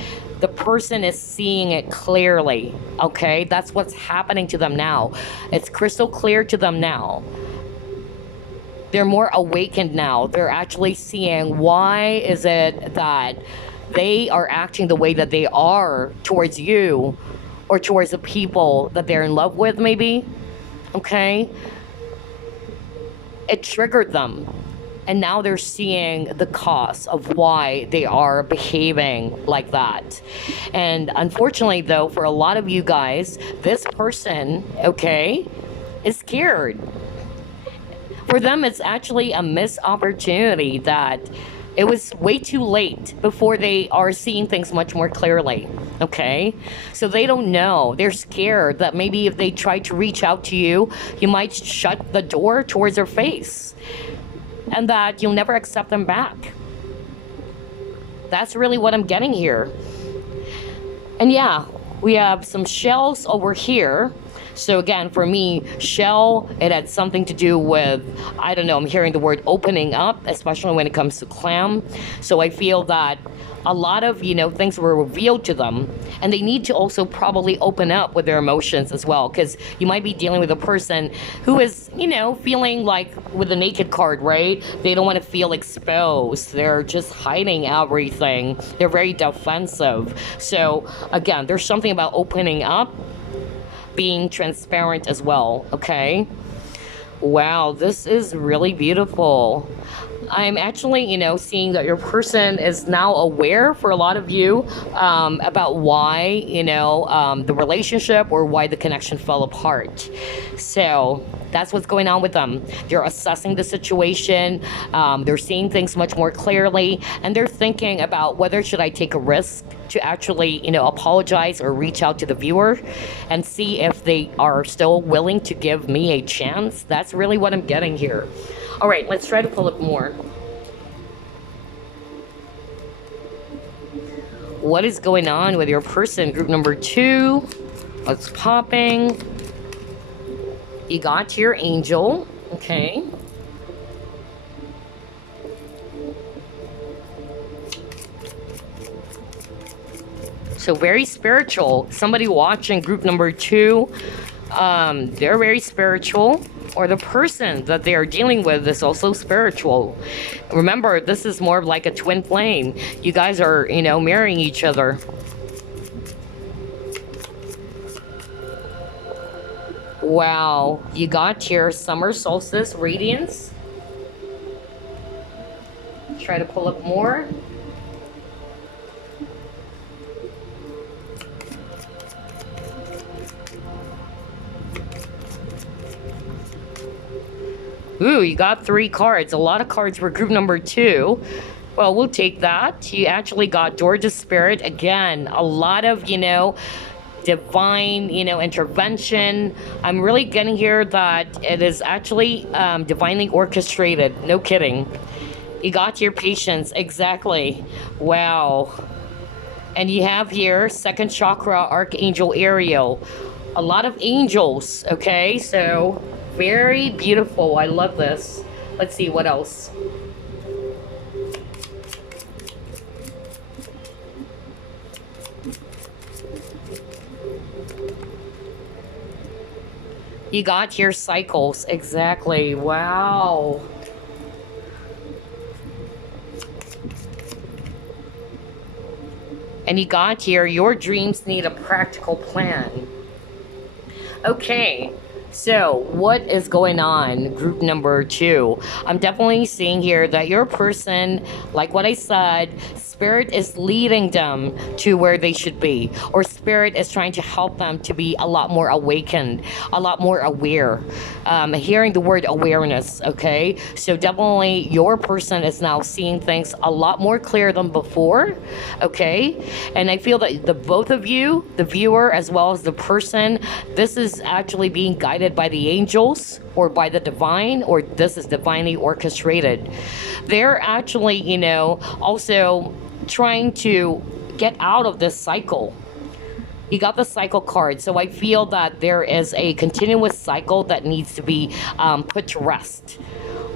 the person is seeing it clearly, okay? That's what's happening to them now. It's crystal clear to them now. They're more awakened now. They're actually seeing why is it that they are acting the way that they are towards you or towards the people that they're in love with, maybe, okay? It triggered them. And now they're seeing the cause of why they are behaving like that. And unfortunately, though, for a lot of you guys, this person, okay, is scared. For them, it's actually a missed opportunity that it was way too late before they are seeing things much more clearly, okay? So they don't know. They're scared that maybe if they try to reach out to you, you might shut the door towards their face. And that you'll never accept them back. That's really what I'm getting here. And yeah, we have some shells over here. So again, for me, shell, it had something to do with, I don't know, I'm hearing the word opening up, especially when it comes to clam. So I feel that a lot of, things were revealed to them, and they need to also probably open up with their emotions as well, because you might be dealing with a person who is, feeling like with the naked card, right? They don't want to feel exposed. They're just hiding everything. They're very defensive. So again, there's something about opening up, being transparent as well, okay? Wow, this is really beautiful. I'm actually, seeing that your person is now aware, for a lot of you, about why, the relationship or why the connection fell apart. So that's what's going on with them. They're assessing the situation. They're seeing things much more clearly, and they're thinking about whether should I take a risk to actually, apologize or reach out to the viewer and see if they are still willing to give me a chance. That's really what I'm getting here. All right, let's try to pull up more. What is going on with your person? Group number 2. What's popping? You got your angel. Okay. So very spiritual. Somebody watching group number 2, they're very spiritual, or the person that they are dealing with is also spiritual. Remember, this is more like a twin flame. You guys are, marrying each other. Wow, you got your summer solstice radiance. Try to pull up more. Ooh, you got 3 cards. A lot of cards for group number 2. Well, we'll take that. You actually got George's Spirit. Again, a lot of, divine, intervention. I'm really getting here that it is actually divinely orchestrated. No kidding. You got your patience. Exactly. Wow. And you have here second chakra, Archangel Ariel. A lot of angels. Okay, so very beautiful. I love this. Let's see what else. You got your cycles. Exactly. Wow. And you got here, your dreams need a practical plan. Okay. So, what is going on, group number 2? I'm definitely seeing here that your person, like what I said, Spirit is leading them to where they should be, or Spirit is trying to help them to be a lot more awakened, a lot more aware. Hearing the word awareness, okay? So definitely your person is now seeing things a lot more clear than before, okay? And I feel that the both of you, the viewer as well as the person, this is actually being guided by the angels or by the divine, or this is divinely orchestrated. They're actually, also trying to get out of this cycle. You got the cycle card, so I feel that there is a continuous cycle that needs to be put to rest.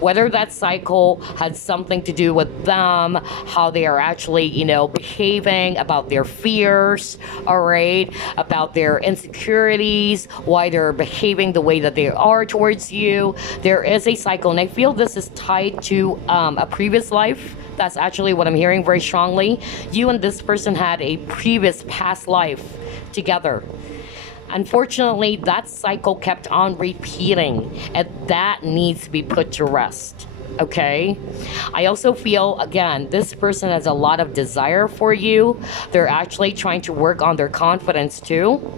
Whether that cycle had something to do with them, how they are actually, behaving, about their fears, all right, about their insecurities, why they're behaving the way that they are towards you. There is a cycle, and I feel this is tied to a previous life. That's actually what I'm hearing very strongly. You and this person had a previous past life together. Unfortunately, that cycle kept on repeating, and that needs to be put to rest. Okay? I also feel, again, this person has a lot of desire for you. They're actually trying to work on their confidence too.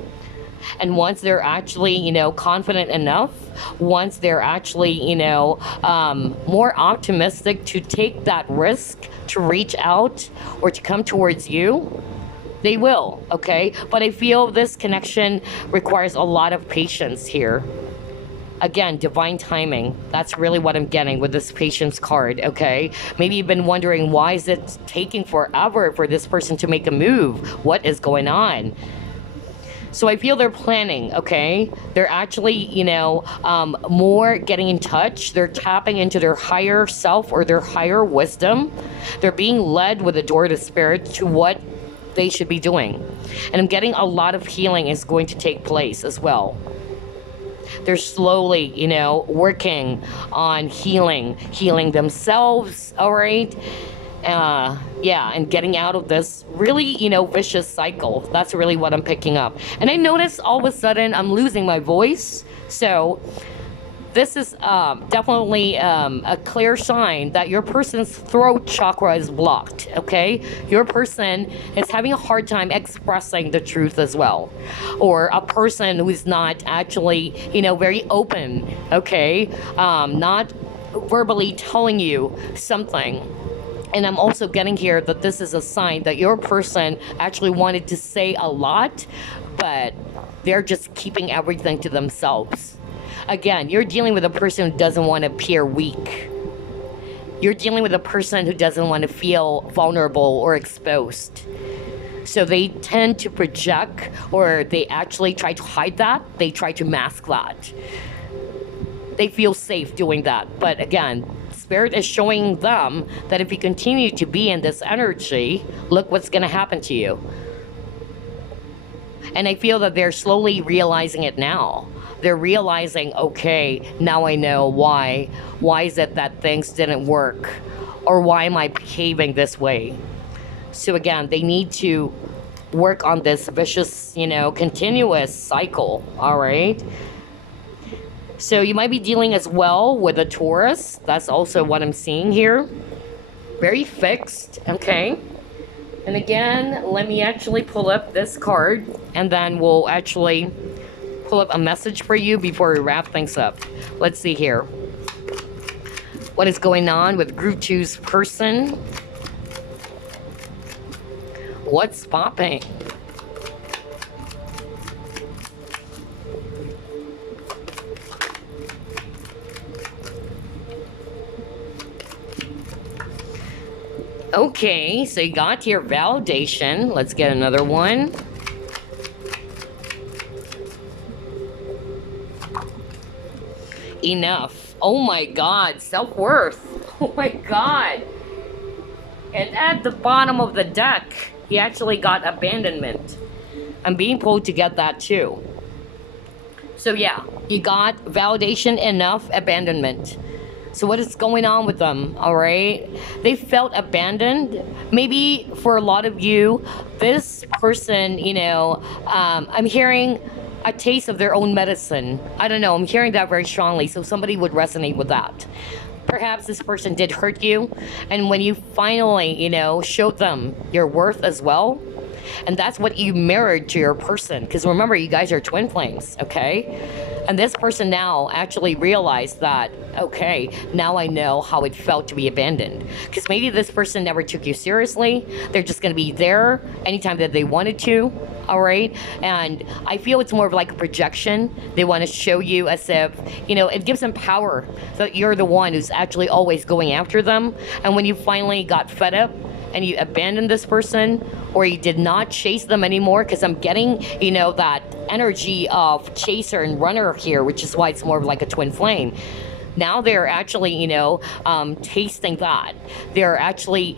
And once they're actually, confident enough, once they're actually, more optimistic to take that risk to reach out or to come towards you, they will, okay? But I feel this connection requires a lot of patience here. Again, divine timing. That's really what I'm getting with this patience card, okay? Maybe you've been wondering, why is it taking forever for this person to make a move? What is going on? So I feel they're planning, okay? They're actually, more getting in touch. They're tapping into their higher self or their higher wisdom. They're being led with the door to spirit to what they should be doing. And I'm getting a lot of healing is going to take place as well. They're slowly, working on healing themselves, all right? And getting out of this really, vicious cycle. That's really what I'm picking up. And I notice all of a sudden I'm losing my voice. So this is definitely a clear sign that your person's throat chakra is blocked, okay? Your person is having a hard time expressing the truth as well. Or a person who's not actually, very open, okay? Not verbally telling you something. And I'm also getting here that this is a sign that your person actually wanted to say a lot, but they're just keeping everything to themselves. Again, you're dealing with a person who doesn't want to appear weak. You're dealing with a person who doesn't want to feel vulnerable or exposed. So they tend to project, or they actually try to hide that. They try to mask that. They feel safe doing that. But again, Spirit is showing them that if you continue to be in this energy, look what's going to happen to you. And I feel that they're slowly realizing it now. They're realizing, okay, now I know why. Why is it that things didn't work? Or why am I behaving this way? So again, they need to work on this vicious, continuous cycle, all right? So you might be dealing as well with a Taurus. That's also what I'm seeing here. Very fixed, okay? And again, let me actually pull up this card, and then we'll actually pull up a message for you before we wrap things up. Let's see here. What is going on with Group 2's person? What's popping? Okay, so you got your validation. Let's get another one. Enough. Oh my God, self-worth. Oh my God. And at the bottom of the deck, he actually got abandonment. I'm being pulled to get that too. So yeah, you got validation, enough, abandonment. So what is going on with them, all right? They felt abandoned. Maybe for a lot of you, this person, I'm hearing a taste of their own medicine. I don't know, I'm hearing that very strongly, so somebody would resonate with that. Perhaps this person did hurt you, and when you finally, showed them your worth as well, and that's what you mirrored to your person, because remember, you guys are twin flames, okay? And this person now actually realized that, okay, now I know how it felt to be abandoned. Because maybe this person never took you seriously. They're just going to be there anytime that they wanted to, all right? And I feel it's more of like a projection. They want to show you as if, it gives them power that you're the one who's actually always going after them. And when you finally got fed up, and you abandoned this person, or you did not chase them anymore, because I'm getting, that energy of chaser and runner here, which is why it's more of like a twin flame. Now they're actually, tasting that. They're actually,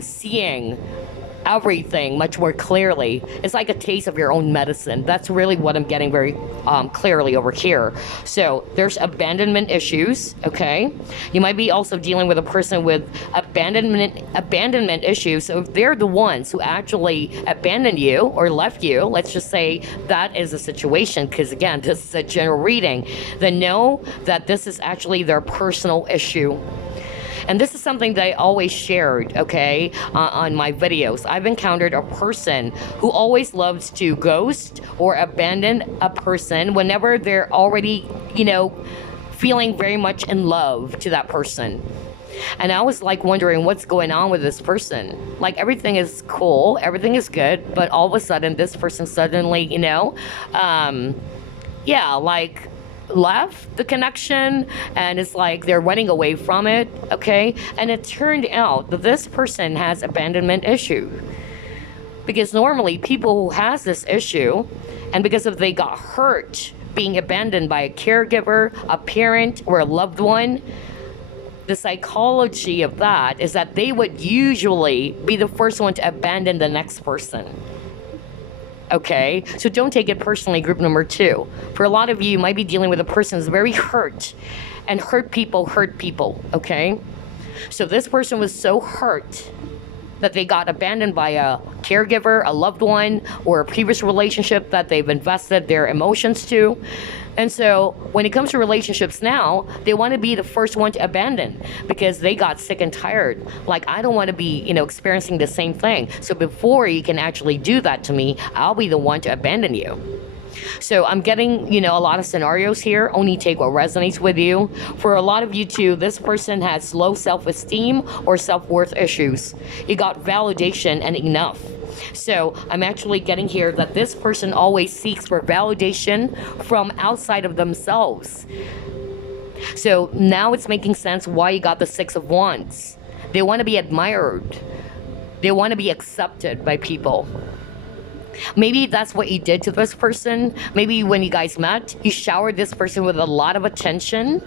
seeing everything much more clearly. It's like a taste of your own medicine. That's really what I'm getting very clearly over here. So there's abandonment issues, okay? You might be also dealing with a person with abandonment issues. So if they're the ones who actually abandoned you or left you, let's just say that is a situation, because again, this is a general reading, then know that this is actually their personal issue. And this is something that I always shared, okay, on my videos. I've encountered a person who always loves to ghost or abandon a person whenever they're already, feeling very much in love to that person. And I was like wondering what's going on with this person. Like everything is cool, everything is good, but all of a sudden this person suddenly, left the connection, and it's like they're running away from it, okay? And it turned out that this person has abandonment issue, because normally people who has this issue, and because if they got hurt being abandoned by a caregiver, a parent, or a loved one, the psychology of that is that they would usually be the first one to abandon the next person. Okay, so don't take it personally, group number 2. For a lot of you, you might be dealing with a person who's very hurt, and hurt people, okay? So this person was so hurt that they got abandoned by a caregiver, a loved one, or a previous relationship that they've invested their emotions to. And so when it comes to relationships now, they want to be the first one to abandon because they got sick and tired. Like, I don't want to be, experiencing the same thing. So before you can actually do that to me, I'll be the one to abandon you. So I'm getting, a lot of scenarios here. Only take what resonates with you. For a lot of you too, this person has low self-esteem or self-worth issues. You got validation and enough. So I'm actually getting here that this person always seeks for validation from outside of themselves. So now it's making sense why you got the Six of Wands. They want to be admired. They want to be accepted by people. Maybe that's what you did to this person. Maybe when you guys met, you showered this person with a lot of attention,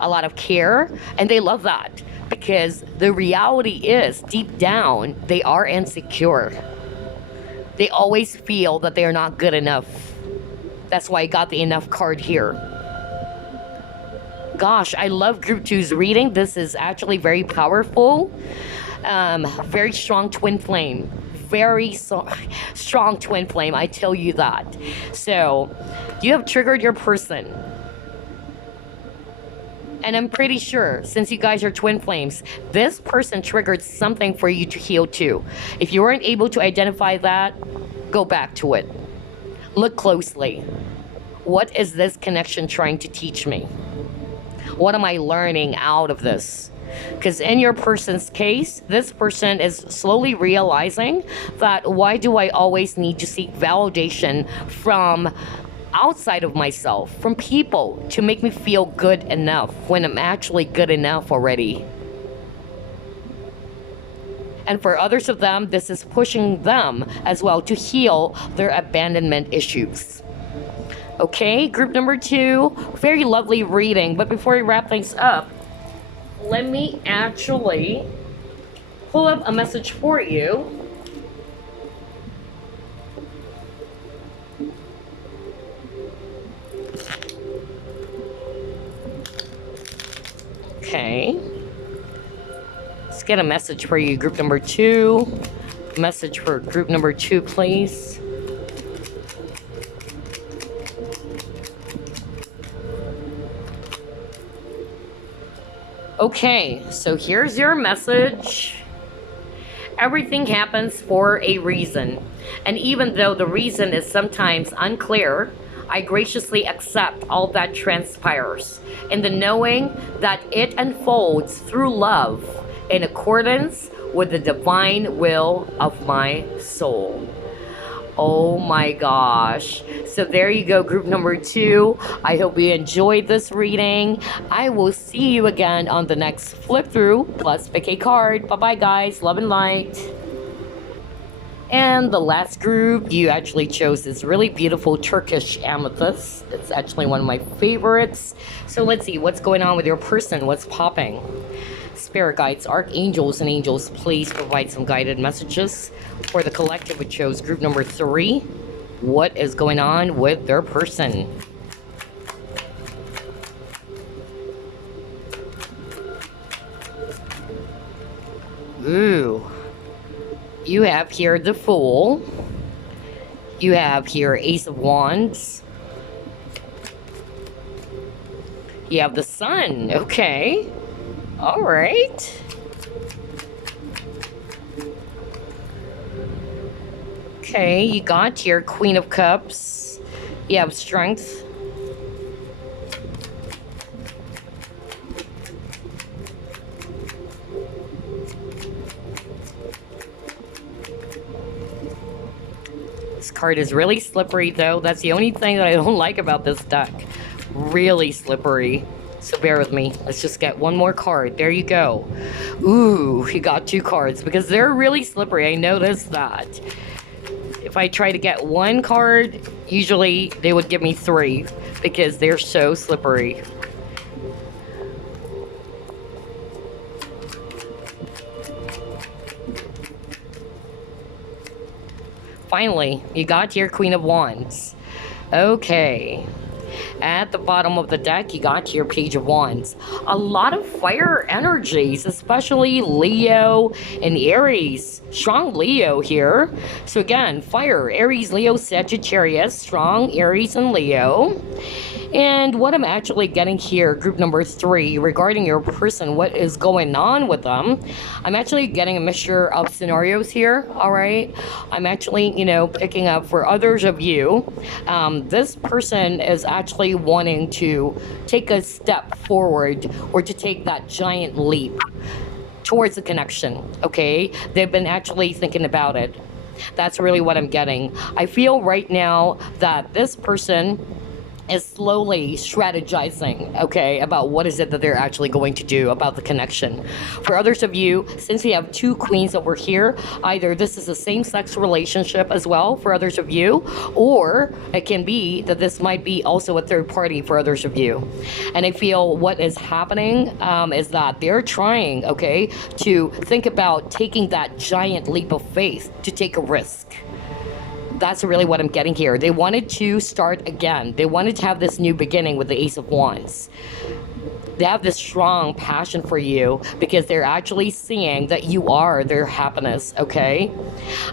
a lot of care, and they love that. Because the reality is, deep down, they are insecure. They always feel that they are not good enough. That's why I got the enough card here. Gosh, I love group 2's reading. This is actually very powerful. Very strong twin flame. Very strong twin flame, I tell you that. So, you have triggered your person. And I'm pretty sure, since you guys are twin flames, this person triggered something for you to heal too. If you weren't able to identify that, go back to it. Look closely. What is this connection trying to teach me? What am I learning out of this? Because in your person's case, this person is slowly realizing that why do I always need to seek validation from outside of myself, from people, to make me feel good enough when I'm actually good enough already. And for others of them, this is pushing them as well to heal their abandonment issues. Okay, group number 2, very lovely reading. But before we wrap things up, let me actually pull up a message for you. Okay. Let's get a message for you, group number 2. Message for group number 2, please. Okay, so here's your message. Everything happens for a reason. And even though the reason is sometimes unclear, I graciously accept all that transpires in the knowing that it unfolds through love in accordance with the divine will of my soul. Oh my gosh. So there you go, group number 2. I hope you enjoyed this reading. I will see you again on the next flip through plus pick a card. Bye bye guys. Love and light. And the last group, you actually chose this really beautiful Turkish amethyst. It's actually one of my favorites. So let's see what's going on with your person. What's popping? Spirit guides, archangels, and angels, please provide some guided messages for the collective, which chose group number 3. What is going on with their person? Ooh. You have here the Fool. You have here Ace of Wands. You have the Sun. Okay. All right. Okay, you got your Queen of Cups. You have Strength. This card is really slippery though. That's the only thing that I don't like about this deck. Really slippery. So bear with me. Let's just get one more card. There you go. Ooh, you got 2 cards because they're really slippery. I noticed that. If I try to get one card, usually they would give me 3 because they're so slippery. Finally, you got your Queen of Wands. Okay. At the bottom of the deck, you got your Page of Wands. A lot of fire energies, especially Leo and Aries. Strong Leo here. So again, fire, Aries, Leo, Sagittarius. Strong Aries and Leo. And what I'm actually getting here, group number 3, regarding your person, what is going on with them, I'm actually getting a mixture of scenarios here, all right? I'm actually, picking up for others of you. This person is actually wanting to take a step forward or to take that giant leap towards the connection, okay? They've been actually thinking about it. That's really what I'm getting. I feel right now that this person is slowly strategizing, okay, about what is it that they're actually going to do about the connection. For others of you, since we have 2 queens over here, either this is a same-sex relationship as well for others of you, or it can be that this might be also a third party for others of you. And I feel what is happening is that they're trying, okay, to think about taking that giant leap of faith to take a risk. That's really what I'm getting here. They wanted to start again. They wanted to have this new beginning with the Ace of Wands. They have this strong passion for you because they're actually seeing that you are their happiness, okay?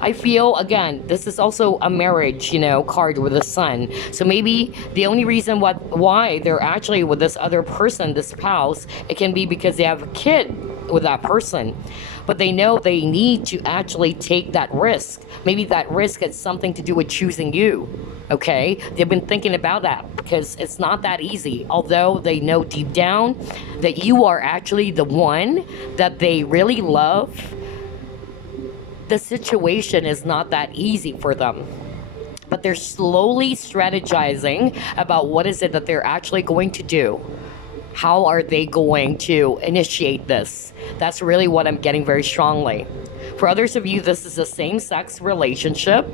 I feel, again, this is also a marriage, card with the sun. So maybe the only reason why they're actually with this other person, this spouse, it can be because they have a kid with that person. But they know they need to actually take that risk. Maybe that risk has something to do with choosing you, okay? They've been thinking about that because it's not that easy. Although they know deep down that you are actually the one that they really love, the situation is not that easy for them. But they're slowly strategizing about what is it that they're actually going to do. How are they going to initiate this? That's really what I'm getting very strongly. For others of you, this is a same-sex relationship,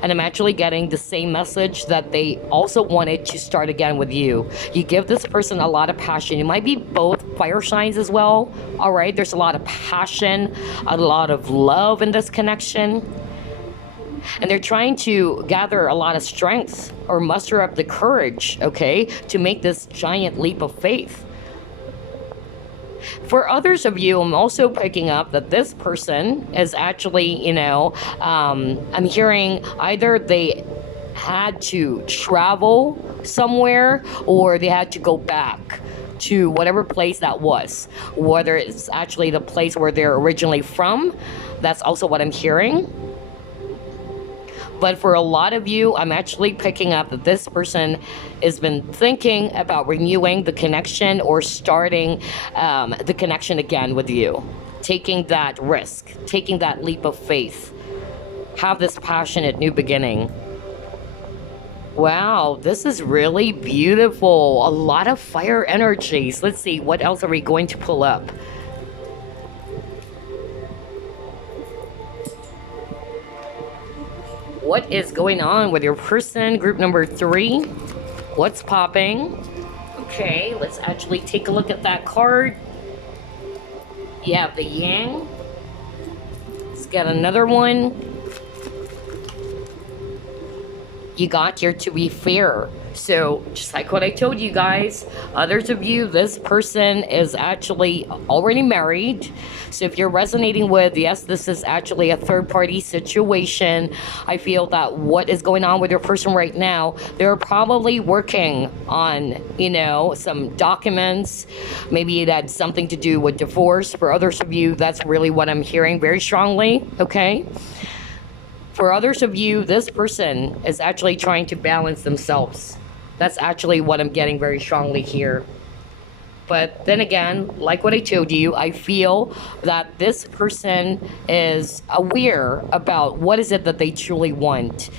and I'm actually getting the same message that they also wanted to start again with you. You give this person a lot of passion. You might be both fire signs as well, all right? There's a lot of passion, a lot of love in this connection. And they're trying to gather a lot of strength or muster up the courage, okay, to make this giant leap of faith. For others of you, I'm also picking up that this person is actually, I'm hearing either they had to travel somewhere or they had to go back to whatever place that was, whether it's actually the place where they're originally from. That's also what I'm hearing. But for a lot of you, I'm actually picking up that this person has been thinking about renewing the connection or starting the connection again with you. Taking that risk, taking that leap of faith. Have this passionate new beginning. Wow, this is really beautiful. A lot of fire energies. Let's see, what else are we going to pull up? What is going on with your person, group number 3? What's popping? Okay, let's actually take a look at that card. You have the Yang. Let's get another one. You got here to be fair. So, just like what I told you guys, others of you, this person is actually already married. So if you're resonating with, yes, this is actually a third-party situation, I feel that what is going on with your person right now, they're probably working on, some documents. Maybe it had something to do with divorce. For others of you, that's really what I'm hearing very strongly, okay? For others of you, this person is actually trying to balance themselves. That's actually what I'm getting very strongly here. But then again, like what I told you, I feel that this person is aware about what is it that they truly want.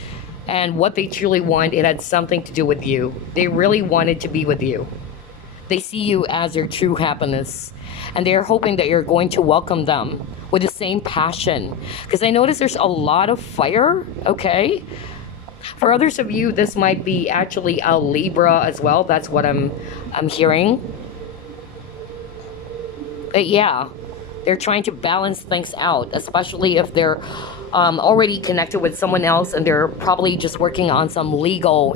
And what they truly want, it had something to do with you. They really wanted to be with you. They see you as their true happiness. And they're hoping that you're going to welcome them with the same passion. Because I notice there's a lot of fire, okay? For others of you, this might be actually a Libra as well. That's what I'm hearing. But yeah, they're trying to balance things out, especially if they're already connected with someone else and they're probably just working on some legal,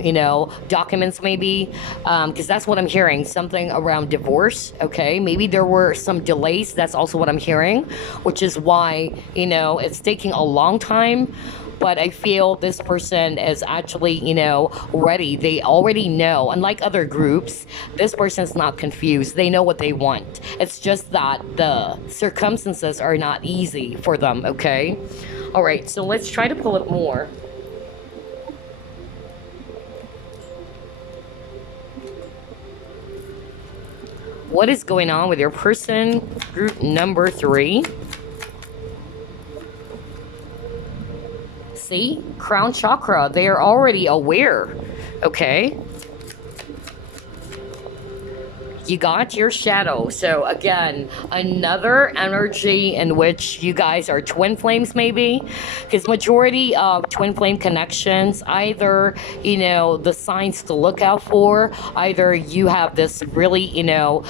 documents maybe. Because that's what I'm hearing, something around divorce, okay? Maybe there were some delays. That's also what I'm hearing, which is why, it's taking a long time. but I feel this person is actually, you know, ready. They already know. Unlike other groups, this person's not confused. They know what they want. It's just that the circumstances are not easy for them, okay? All right, so let's try to pull it more. What is going on with your person? Group number 3. See? Crown chakra. They are already aware. Okay? You got your shadow. So again, another energy in which you guys are twin flames, maybe, because majority of twin flame connections, either, you know, the signs to look out for, either you have this really, you know,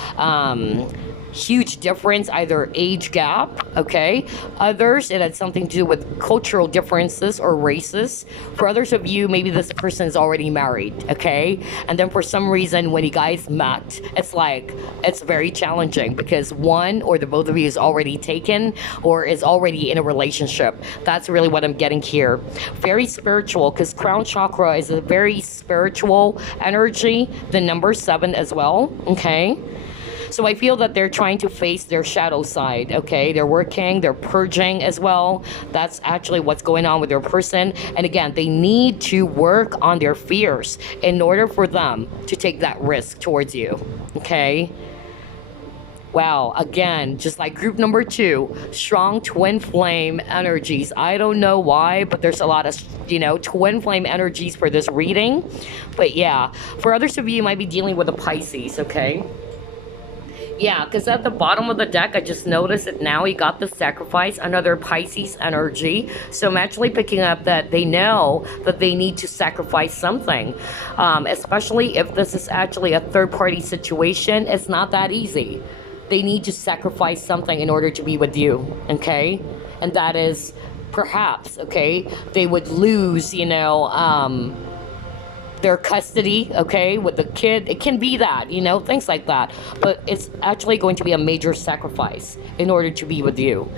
huge difference, either age gap, okay? Others, it had something to do with cultural differences or races. For others of you, maybe this person is already married, okay? And then for some reason, when you guys met, it's like, it's very challenging because one or the both of you is already taken or is already in a relationship. That's really what I'm getting here. Very spiritual, because crown chakra is a very spiritual energy, the number 7 as well, okay? So I feel that they're trying to face their shadow side, okay? They're working, they're purging as well. That's actually what's going on with their person. And again, they need to work on their fears in order for them to take that risk towards you, okay? Wow, again, just like group number 2, strong twin flame energies. I don't know why, but there's a lot of, you know, twin flame energies for this reading. But yeah, for others of you, you might be dealing with a Pisces, okay? Yeah, because at the bottom of the deck, I just noticed it now. You got the sacrifice, another Pisces energy. So I'm actually picking up that they know that they need to sacrifice something. Especially if this is actually a third-party situation. It's not that easy. They need to sacrifice something in order to be with you, okay? And that is perhaps, okay, they would lose, you know, their custody, okay, with the kid. It can be that, you know, things like that. But it's actually going to be a major sacrifice in order to be with you.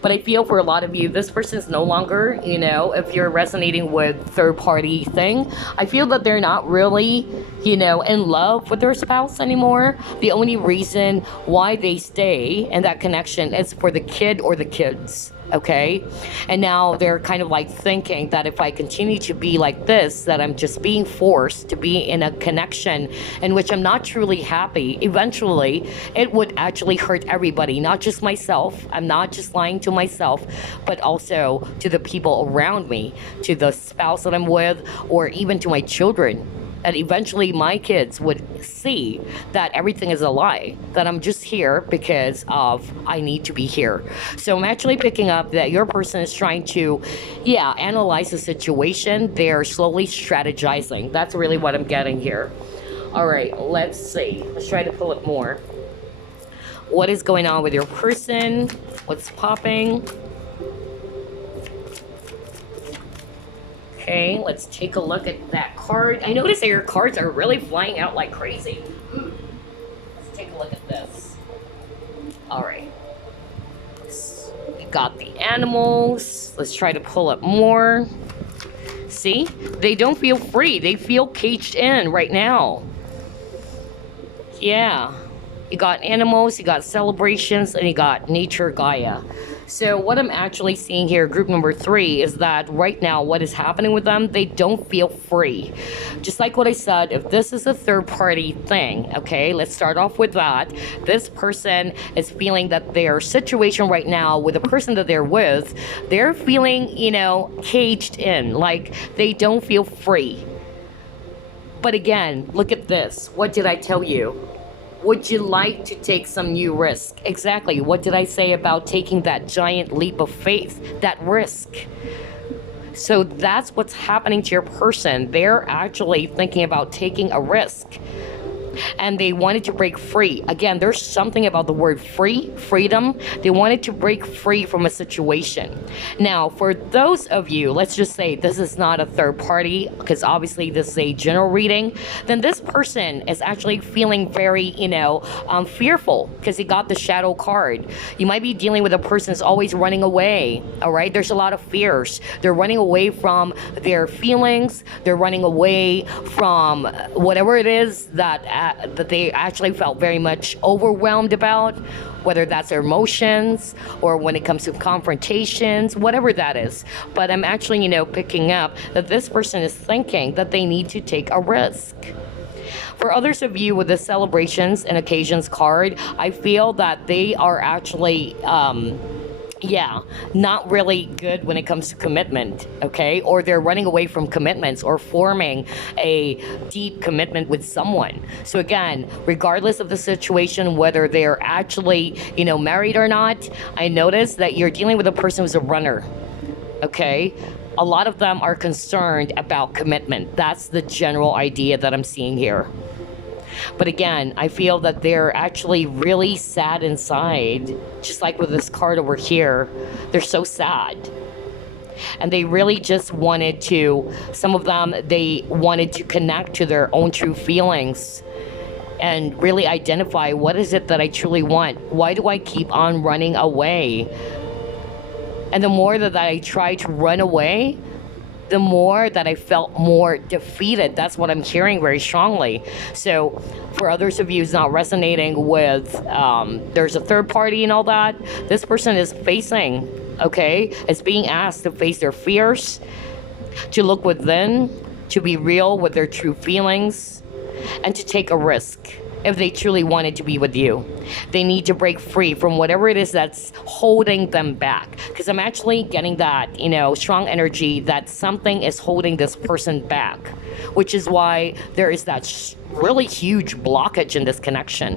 But I feel for a lot of you, this person is no longer, you know, if you're resonating with third-party thing, I feel that they're not really, you know, in love with their spouse anymore. The only reason why they stay in that connection is for the kid or the kids. Okay, and now they're kind of like thinking that if I continue to be like this, that I'm just being forced to be in a connection in which I'm not truly happy. Eventually, it would actually hurt everybody, not just myself. I'm not just lying to myself, but also to the people around me, to the spouse that I'm with, or even to my children. And eventually my kids would see that everything is a lie, that I'm just here because of I need to be here. So I'm actually picking up that your person is trying to, yeah, analyze the situation. They're slowly strategizing. That's really what I'm getting here. All right, let's see. Let's try to pull it more. What is going on with your person? What's popping? Okay, let's take a look at that card. I notice that your cards are really flying out like crazy. Let's take a look at this. All right. We got the animals. Let's try to pull up more. See? They don't feel free. They feel caged in right now. Yeah. You got animals, you got celebrations, and you got nature Gaia. So what I'm actually seeing here, group number 3, is that right now what is happening with them, they don't feel free. Just like what I said, if this is a third-party thing, okay, let's start off with that. This person is feeling that their situation right now with the person that they're with, they're feeling, you know, caged in, like they don't feel free. But again, look at this. What did I tell you? Would you like to take some new risk? Exactly. What did I say about taking that giant leap of faith, that risk? So that's what's happening to your person. They're actually thinking about taking a risk. and they wanted to break free. Again, there's something about the word free, freedom. They wanted to break free from a situation. Now, for those of you, let's just say this is not a third party, because obviously this is a general reading, then this person is actually feeling very, fearful because he got the shadow card. You might be dealing with a person who's always running away, all right? There's a lot of fears. They're running away from their feelings. They're running away from whatever it is that they actually felt very much overwhelmed about, whether that's their emotions or when it comes to confrontations, whatever that is. But I'm actually, picking up that this person is thinking that they need to take a risk. For others of you with the celebrations and occasions card, I feel that they are actually, not really good when it comes to commitment, okay? Or they're running away from commitments or forming a deep commitment with someone. So again, regardless of the situation, whether they're actually, married or not, I notice that you're dealing with a person who's a runner, okay? A lot of them are concerned about commitment. That's the general idea that I'm seeing here. But again, I feel that they're actually really sad inside, just like with this card over here. They're so sad. And they really just wanted to, some of them, they wanted to connect to their own true feelings and really identify, what is it that I truly want? Why do I keep on running away? And the more that I try to run away, the more that I felt more defeated. That's what I'm hearing very strongly. So for others of you who's not resonating with, there's a third party and all that, this person is facing, okay, is being asked to face their fears, to look within, to be real with their true feelings, and to take a risk. If they truly wanted to be with you, they need to break free from whatever it is that's holding them back. Because I'm actually getting that, strong energy that something is holding this person back, which is why there is that really huge blockage in this connection.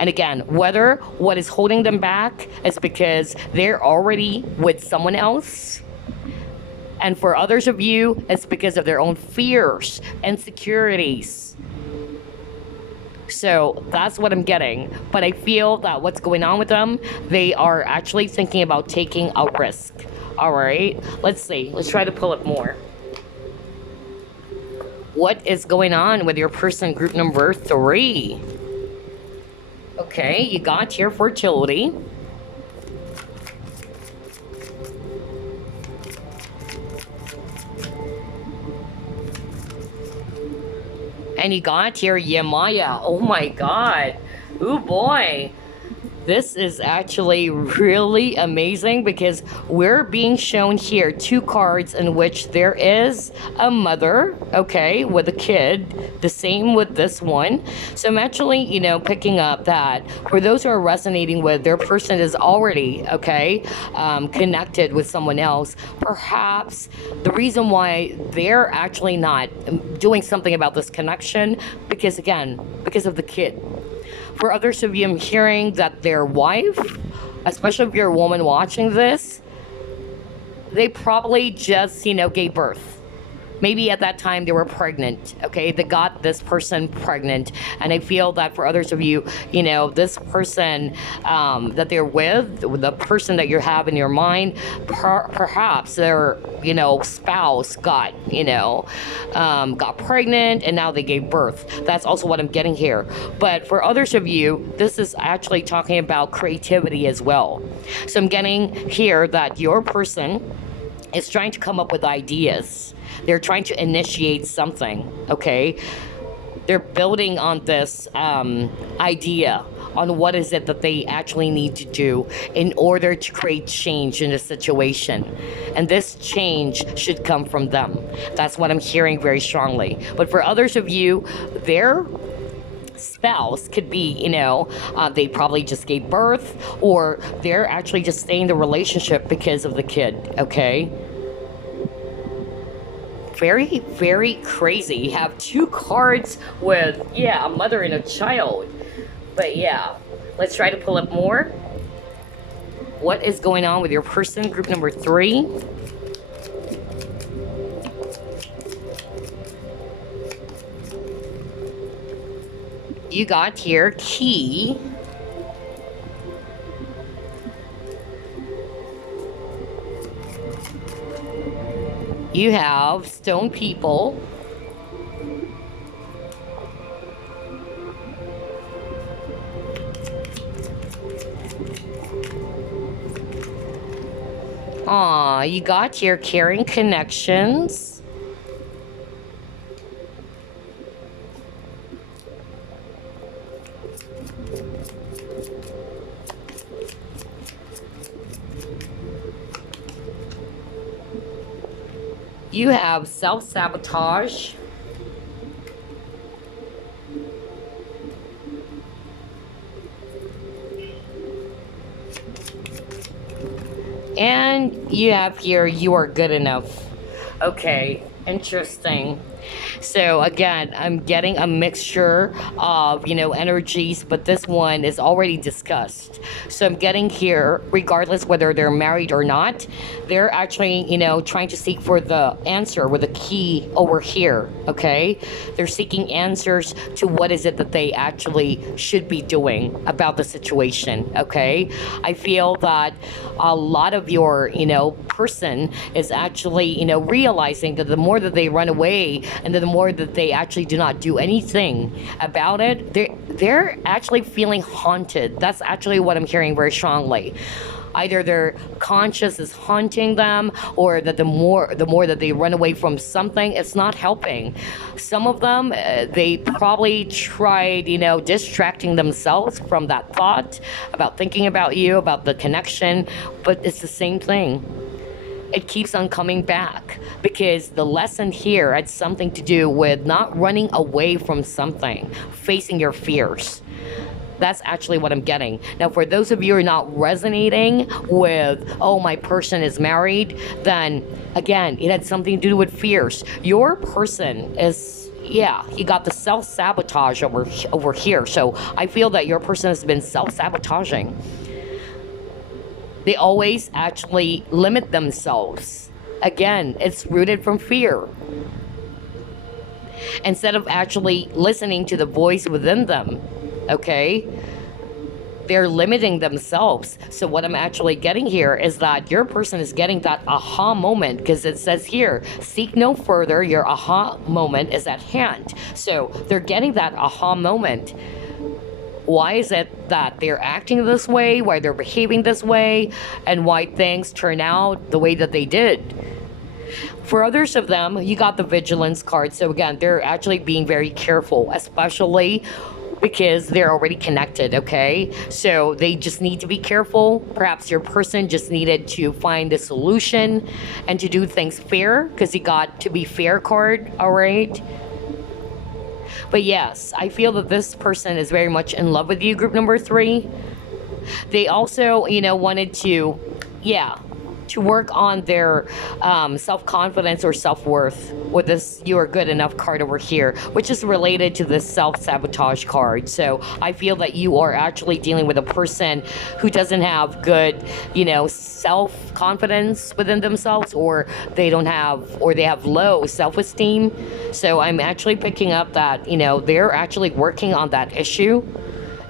And again, whether what is holding them back is because they're already with someone else, and for others of you, it's because of their own fears, insecurities. So that's what I'm getting. But I feel that what's going on with them, they are actually thinking about taking a risk. All right, let's see. Let's try to pull it more. What is going on with your person group number 3? Okay, you got here fertility. And you got here Yemaya. Oh my god. Oh boy. This is actually really amazing because we're being shown here 2 cards in which there is a mother, okay, with a kid. The same with this one. So I'm actually, picking up that for those who are resonating with, their person is already, okay, connected with someone else. Perhaps the reason why they're actually not doing something about this connection, because of the kid. For others of you, I'm hearing that their wife, especially if you're a woman watching this, they probably just, gave birth. Maybe at that time they were pregnant, okay? They got this person pregnant. And I feel that for others of you, this person that they're with, the person that you have in your mind, perhaps their, spouse got, got pregnant and now they gave birth. That's also what I'm getting here. But for others of you, this is actually talking about creativity as well. So I'm getting here that your person is trying to come up with ideas. They're trying to initiate something, okay? They're building on this idea on what is it that they actually need to do in order to create change in a situation. And this change should come from them. That's what I'm hearing very strongly. But for others of you, their spouse could be, they probably just gave birth, or they're actually just staying in the relationship because of the kid, okay? Very, very crazy. You have 2 cards with, a mother and a child. But yeah, let's try to pull up more. What is going on with your person, group number 3? You got here key. You have stone people. Aw, you got here caring connections. You have self-sabotage. And you have here, you are good enough. Okay, interesting. So again, I'm getting a mixture of, energies, but this one is already discussed. So I'm getting here, regardless whether they're married or not, they're actually, trying to seek for the answer with a key over here, okay? They're seeking answers to what is it that they actually should be doing about the situation, okay? I feel that a lot of your, person is actually, realizing that the more that they run away and the more that they actually do not do anything about it, they're actually feeling haunted. That's actually what I'm hearing very strongly. Either their conscience is haunting them, or that the more that they run away from something, it's not helping. Some of them, they probably tried, distracting themselves from that thought about thinking about you, about the connection, but it's the same thing. It keeps on coming back, because the lesson here had something to do with not running away from something, facing your fears. That's actually what I'm getting. Now, for those of you who are not resonating with, oh, my person is married, then again, it had something to do with fears. Your person is, yeah, you got the self-sabotage over here. So I feel that your person has been self-sabotaging. They always actually limit themselves. Again, it's rooted from fear. Instead of actually listening to the voice within them, okay? They're limiting themselves. So what I'm actually getting here is that your person is getting that aha moment, because it says here, seek no further, your aha moment is at hand. So they're getting that aha moment. Why is it that they're acting this way, why they're behaving this way, and why things turn out the way that they did? For others of them, you got the vigilance card. So again, they're actually being very careful, especially because they're already connected, okay? So they just need to be careful. Perhaps your person just needed to find a solution and to do things fair, because you got to be fair card, all right? But yes, I feel that this person is very much in love with you, group number 3. They also, wanted to, to work on their self-confidence or self-worth with this you are good enough card over here, which is related to this self-sabotage card. So I feel that you are actually dealing with a person who doesn't have good, self-confidence within themselves, or they have low self-esteem. So I'm actually picking up that, they're actually working on that issue.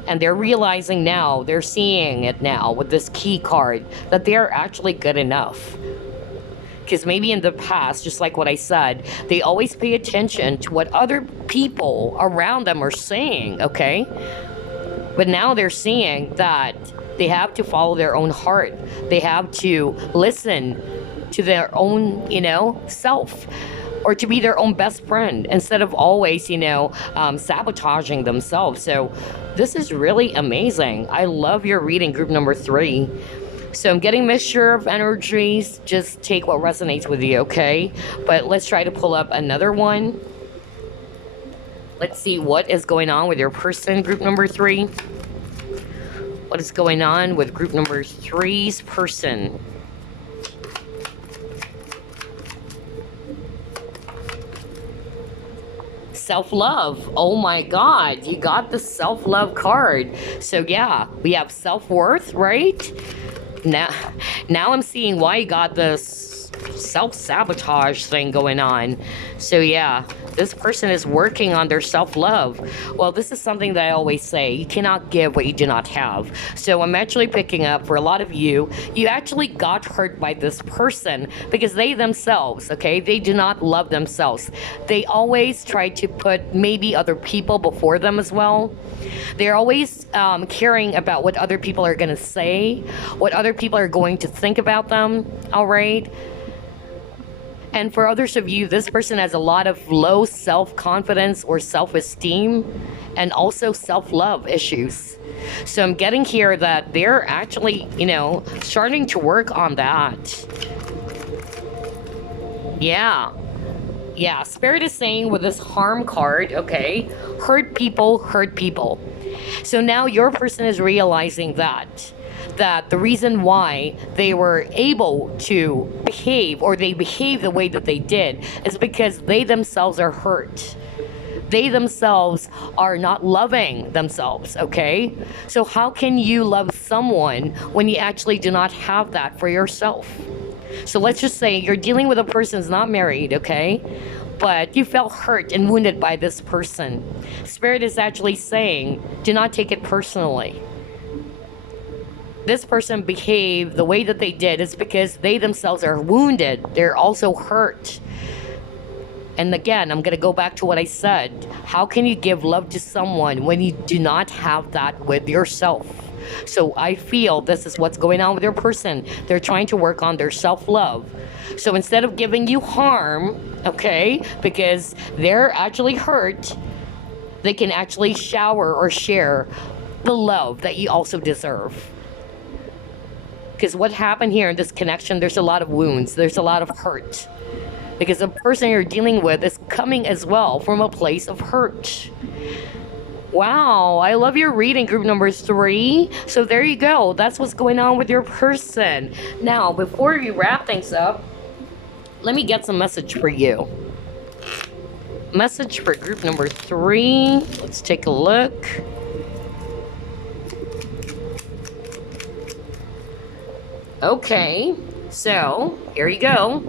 And they're realizing now, they're seeing it now with this key card, that they're actually good enough. Because maybe in the past, just like what I said, they always pay attention to what other people around them are saying, okay? But now they're seeing that they have to follow their own heart. They have to listen to their own, self, or to be their own best friend, instead of always, sabotaging themselves. So this is really amazing. I love your reading, group number 3. So I'm getting mixture of energies. Just take what resonates with you, okay? But let's try to pull up another one. Let's see what is going on with your person, group number 3. What is going on with group number 3's person? Self-love. Oh my God, you got the self-love card. So yeah, we have self-worth, right? Now I'm seeing why you got this self-sabotage thing going on. So yeah, this person is working on their self-love. Well, this is something that I always say, you cannot give what you do not have. So I'm actually picking up for a lot of you, you actually got hurt by this person because they themselves, okay, they do not love themselves. They always try to put maybe other people before them as well. They're always caring about what other people are going to say, what other people are going to think about them, all right? And for others of you, this person has a lot of low self-confidence or self-esteem and also self-love issues. So I'm getting here that they're actually, you know, starting to work on that. Yeah. Yeah, Spirit is saying with this harm card, okay, hurt people hurt people. So now your person is realizing that the reason why they were able to behave, or they behave the way that they did, is because they themselves are hurt. They themselves are not loving themselves, okay? So how can you love someone when you actually do not have that for yourself? So let's just say you're dealing with a person who's not married, okay? But you felt hurt and wounded by this person. Spirit is actually saying, do not take it personally. This person behaved the way that they did is because they themselves are wounded. They're also hurt. And again, I'm going to go back to what I said. How can you give love to someone when you do not have that with yourself? So I feel this is what's going on with your person. They're trying to work on their self-love. So instead of giving you harm, okay, because they're actually hurt, they can actually shower or share the love that you also deserve. Because what happened here in this connection, there's a lot of wounds, there's a lot of hurt. Because the person you're dealing with is coming as well from a place of hurt. Wow, I love your reading, group number 3. So there you go. That's what's going on with your person. Now, before we wrap things up, let me get some message for you. Message for group number 3. Let's take a look. Okay, so here you go.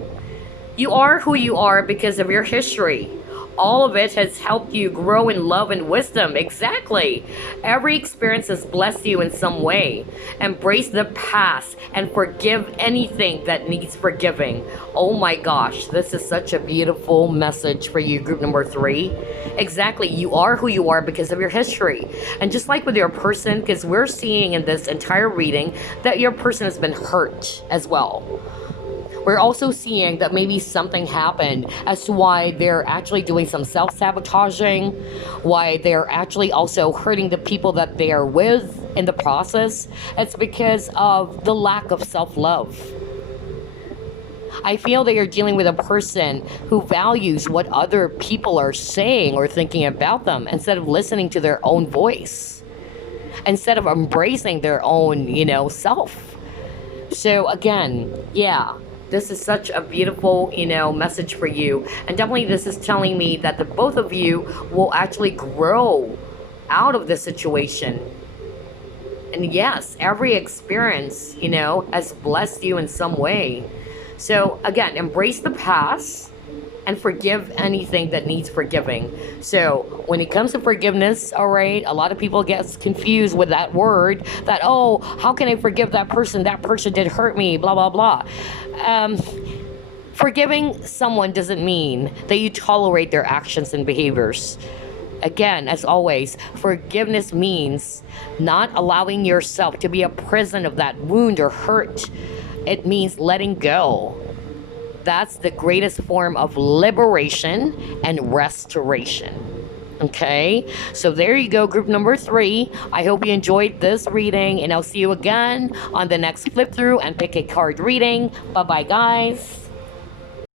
You are who you are because of your history. All of it has helped you grow in love and wisdom. Exactly. Every experience has blessed you in some way. Embrace the past and forgive anything that needs forgiving. Oh my gosh, this is such a beautiful message for you, group number 3. Exactly. You are who you are because of your history. And just like with your person, because we're seeing in this entire reading that your person has been hurt as well. We're also seeing that maybe something happened as to why they're actually doing some self-sabotaging, why they're actually also hurting the people that they are with in the process. It's because of the lack of self-love. I feel that you're dealing with a person who values what other people are saying or thinking about them instead of listening to their own voice, instead of embracing their own, self. So again, yeah. This is such a beautiful, message for you. And definitely this is telling me that the both of you will actually grow out of this situation. And yes, every experience, has blessed you in some way. So again, embrace the past and forgive anything that needs forgiving. So when it comes to forgiveness, all right, a lot of people get confused with that word that, oh, how can I forgive that person? That person did hurt me, blah, blah, blah. Forgiving someone doesn't mean that you tolerate their actions and behaviors. Again, as always, forgiveness means not allowing yourself to be a prison of that wound or hurt. It means letting go. That's the greatest form of liberation and restoration. Okay, so there you go, group number 3. I hope you enjoyed this reading, and I'll see you again on the next flip through and pick a card reading. Bye bye, guys.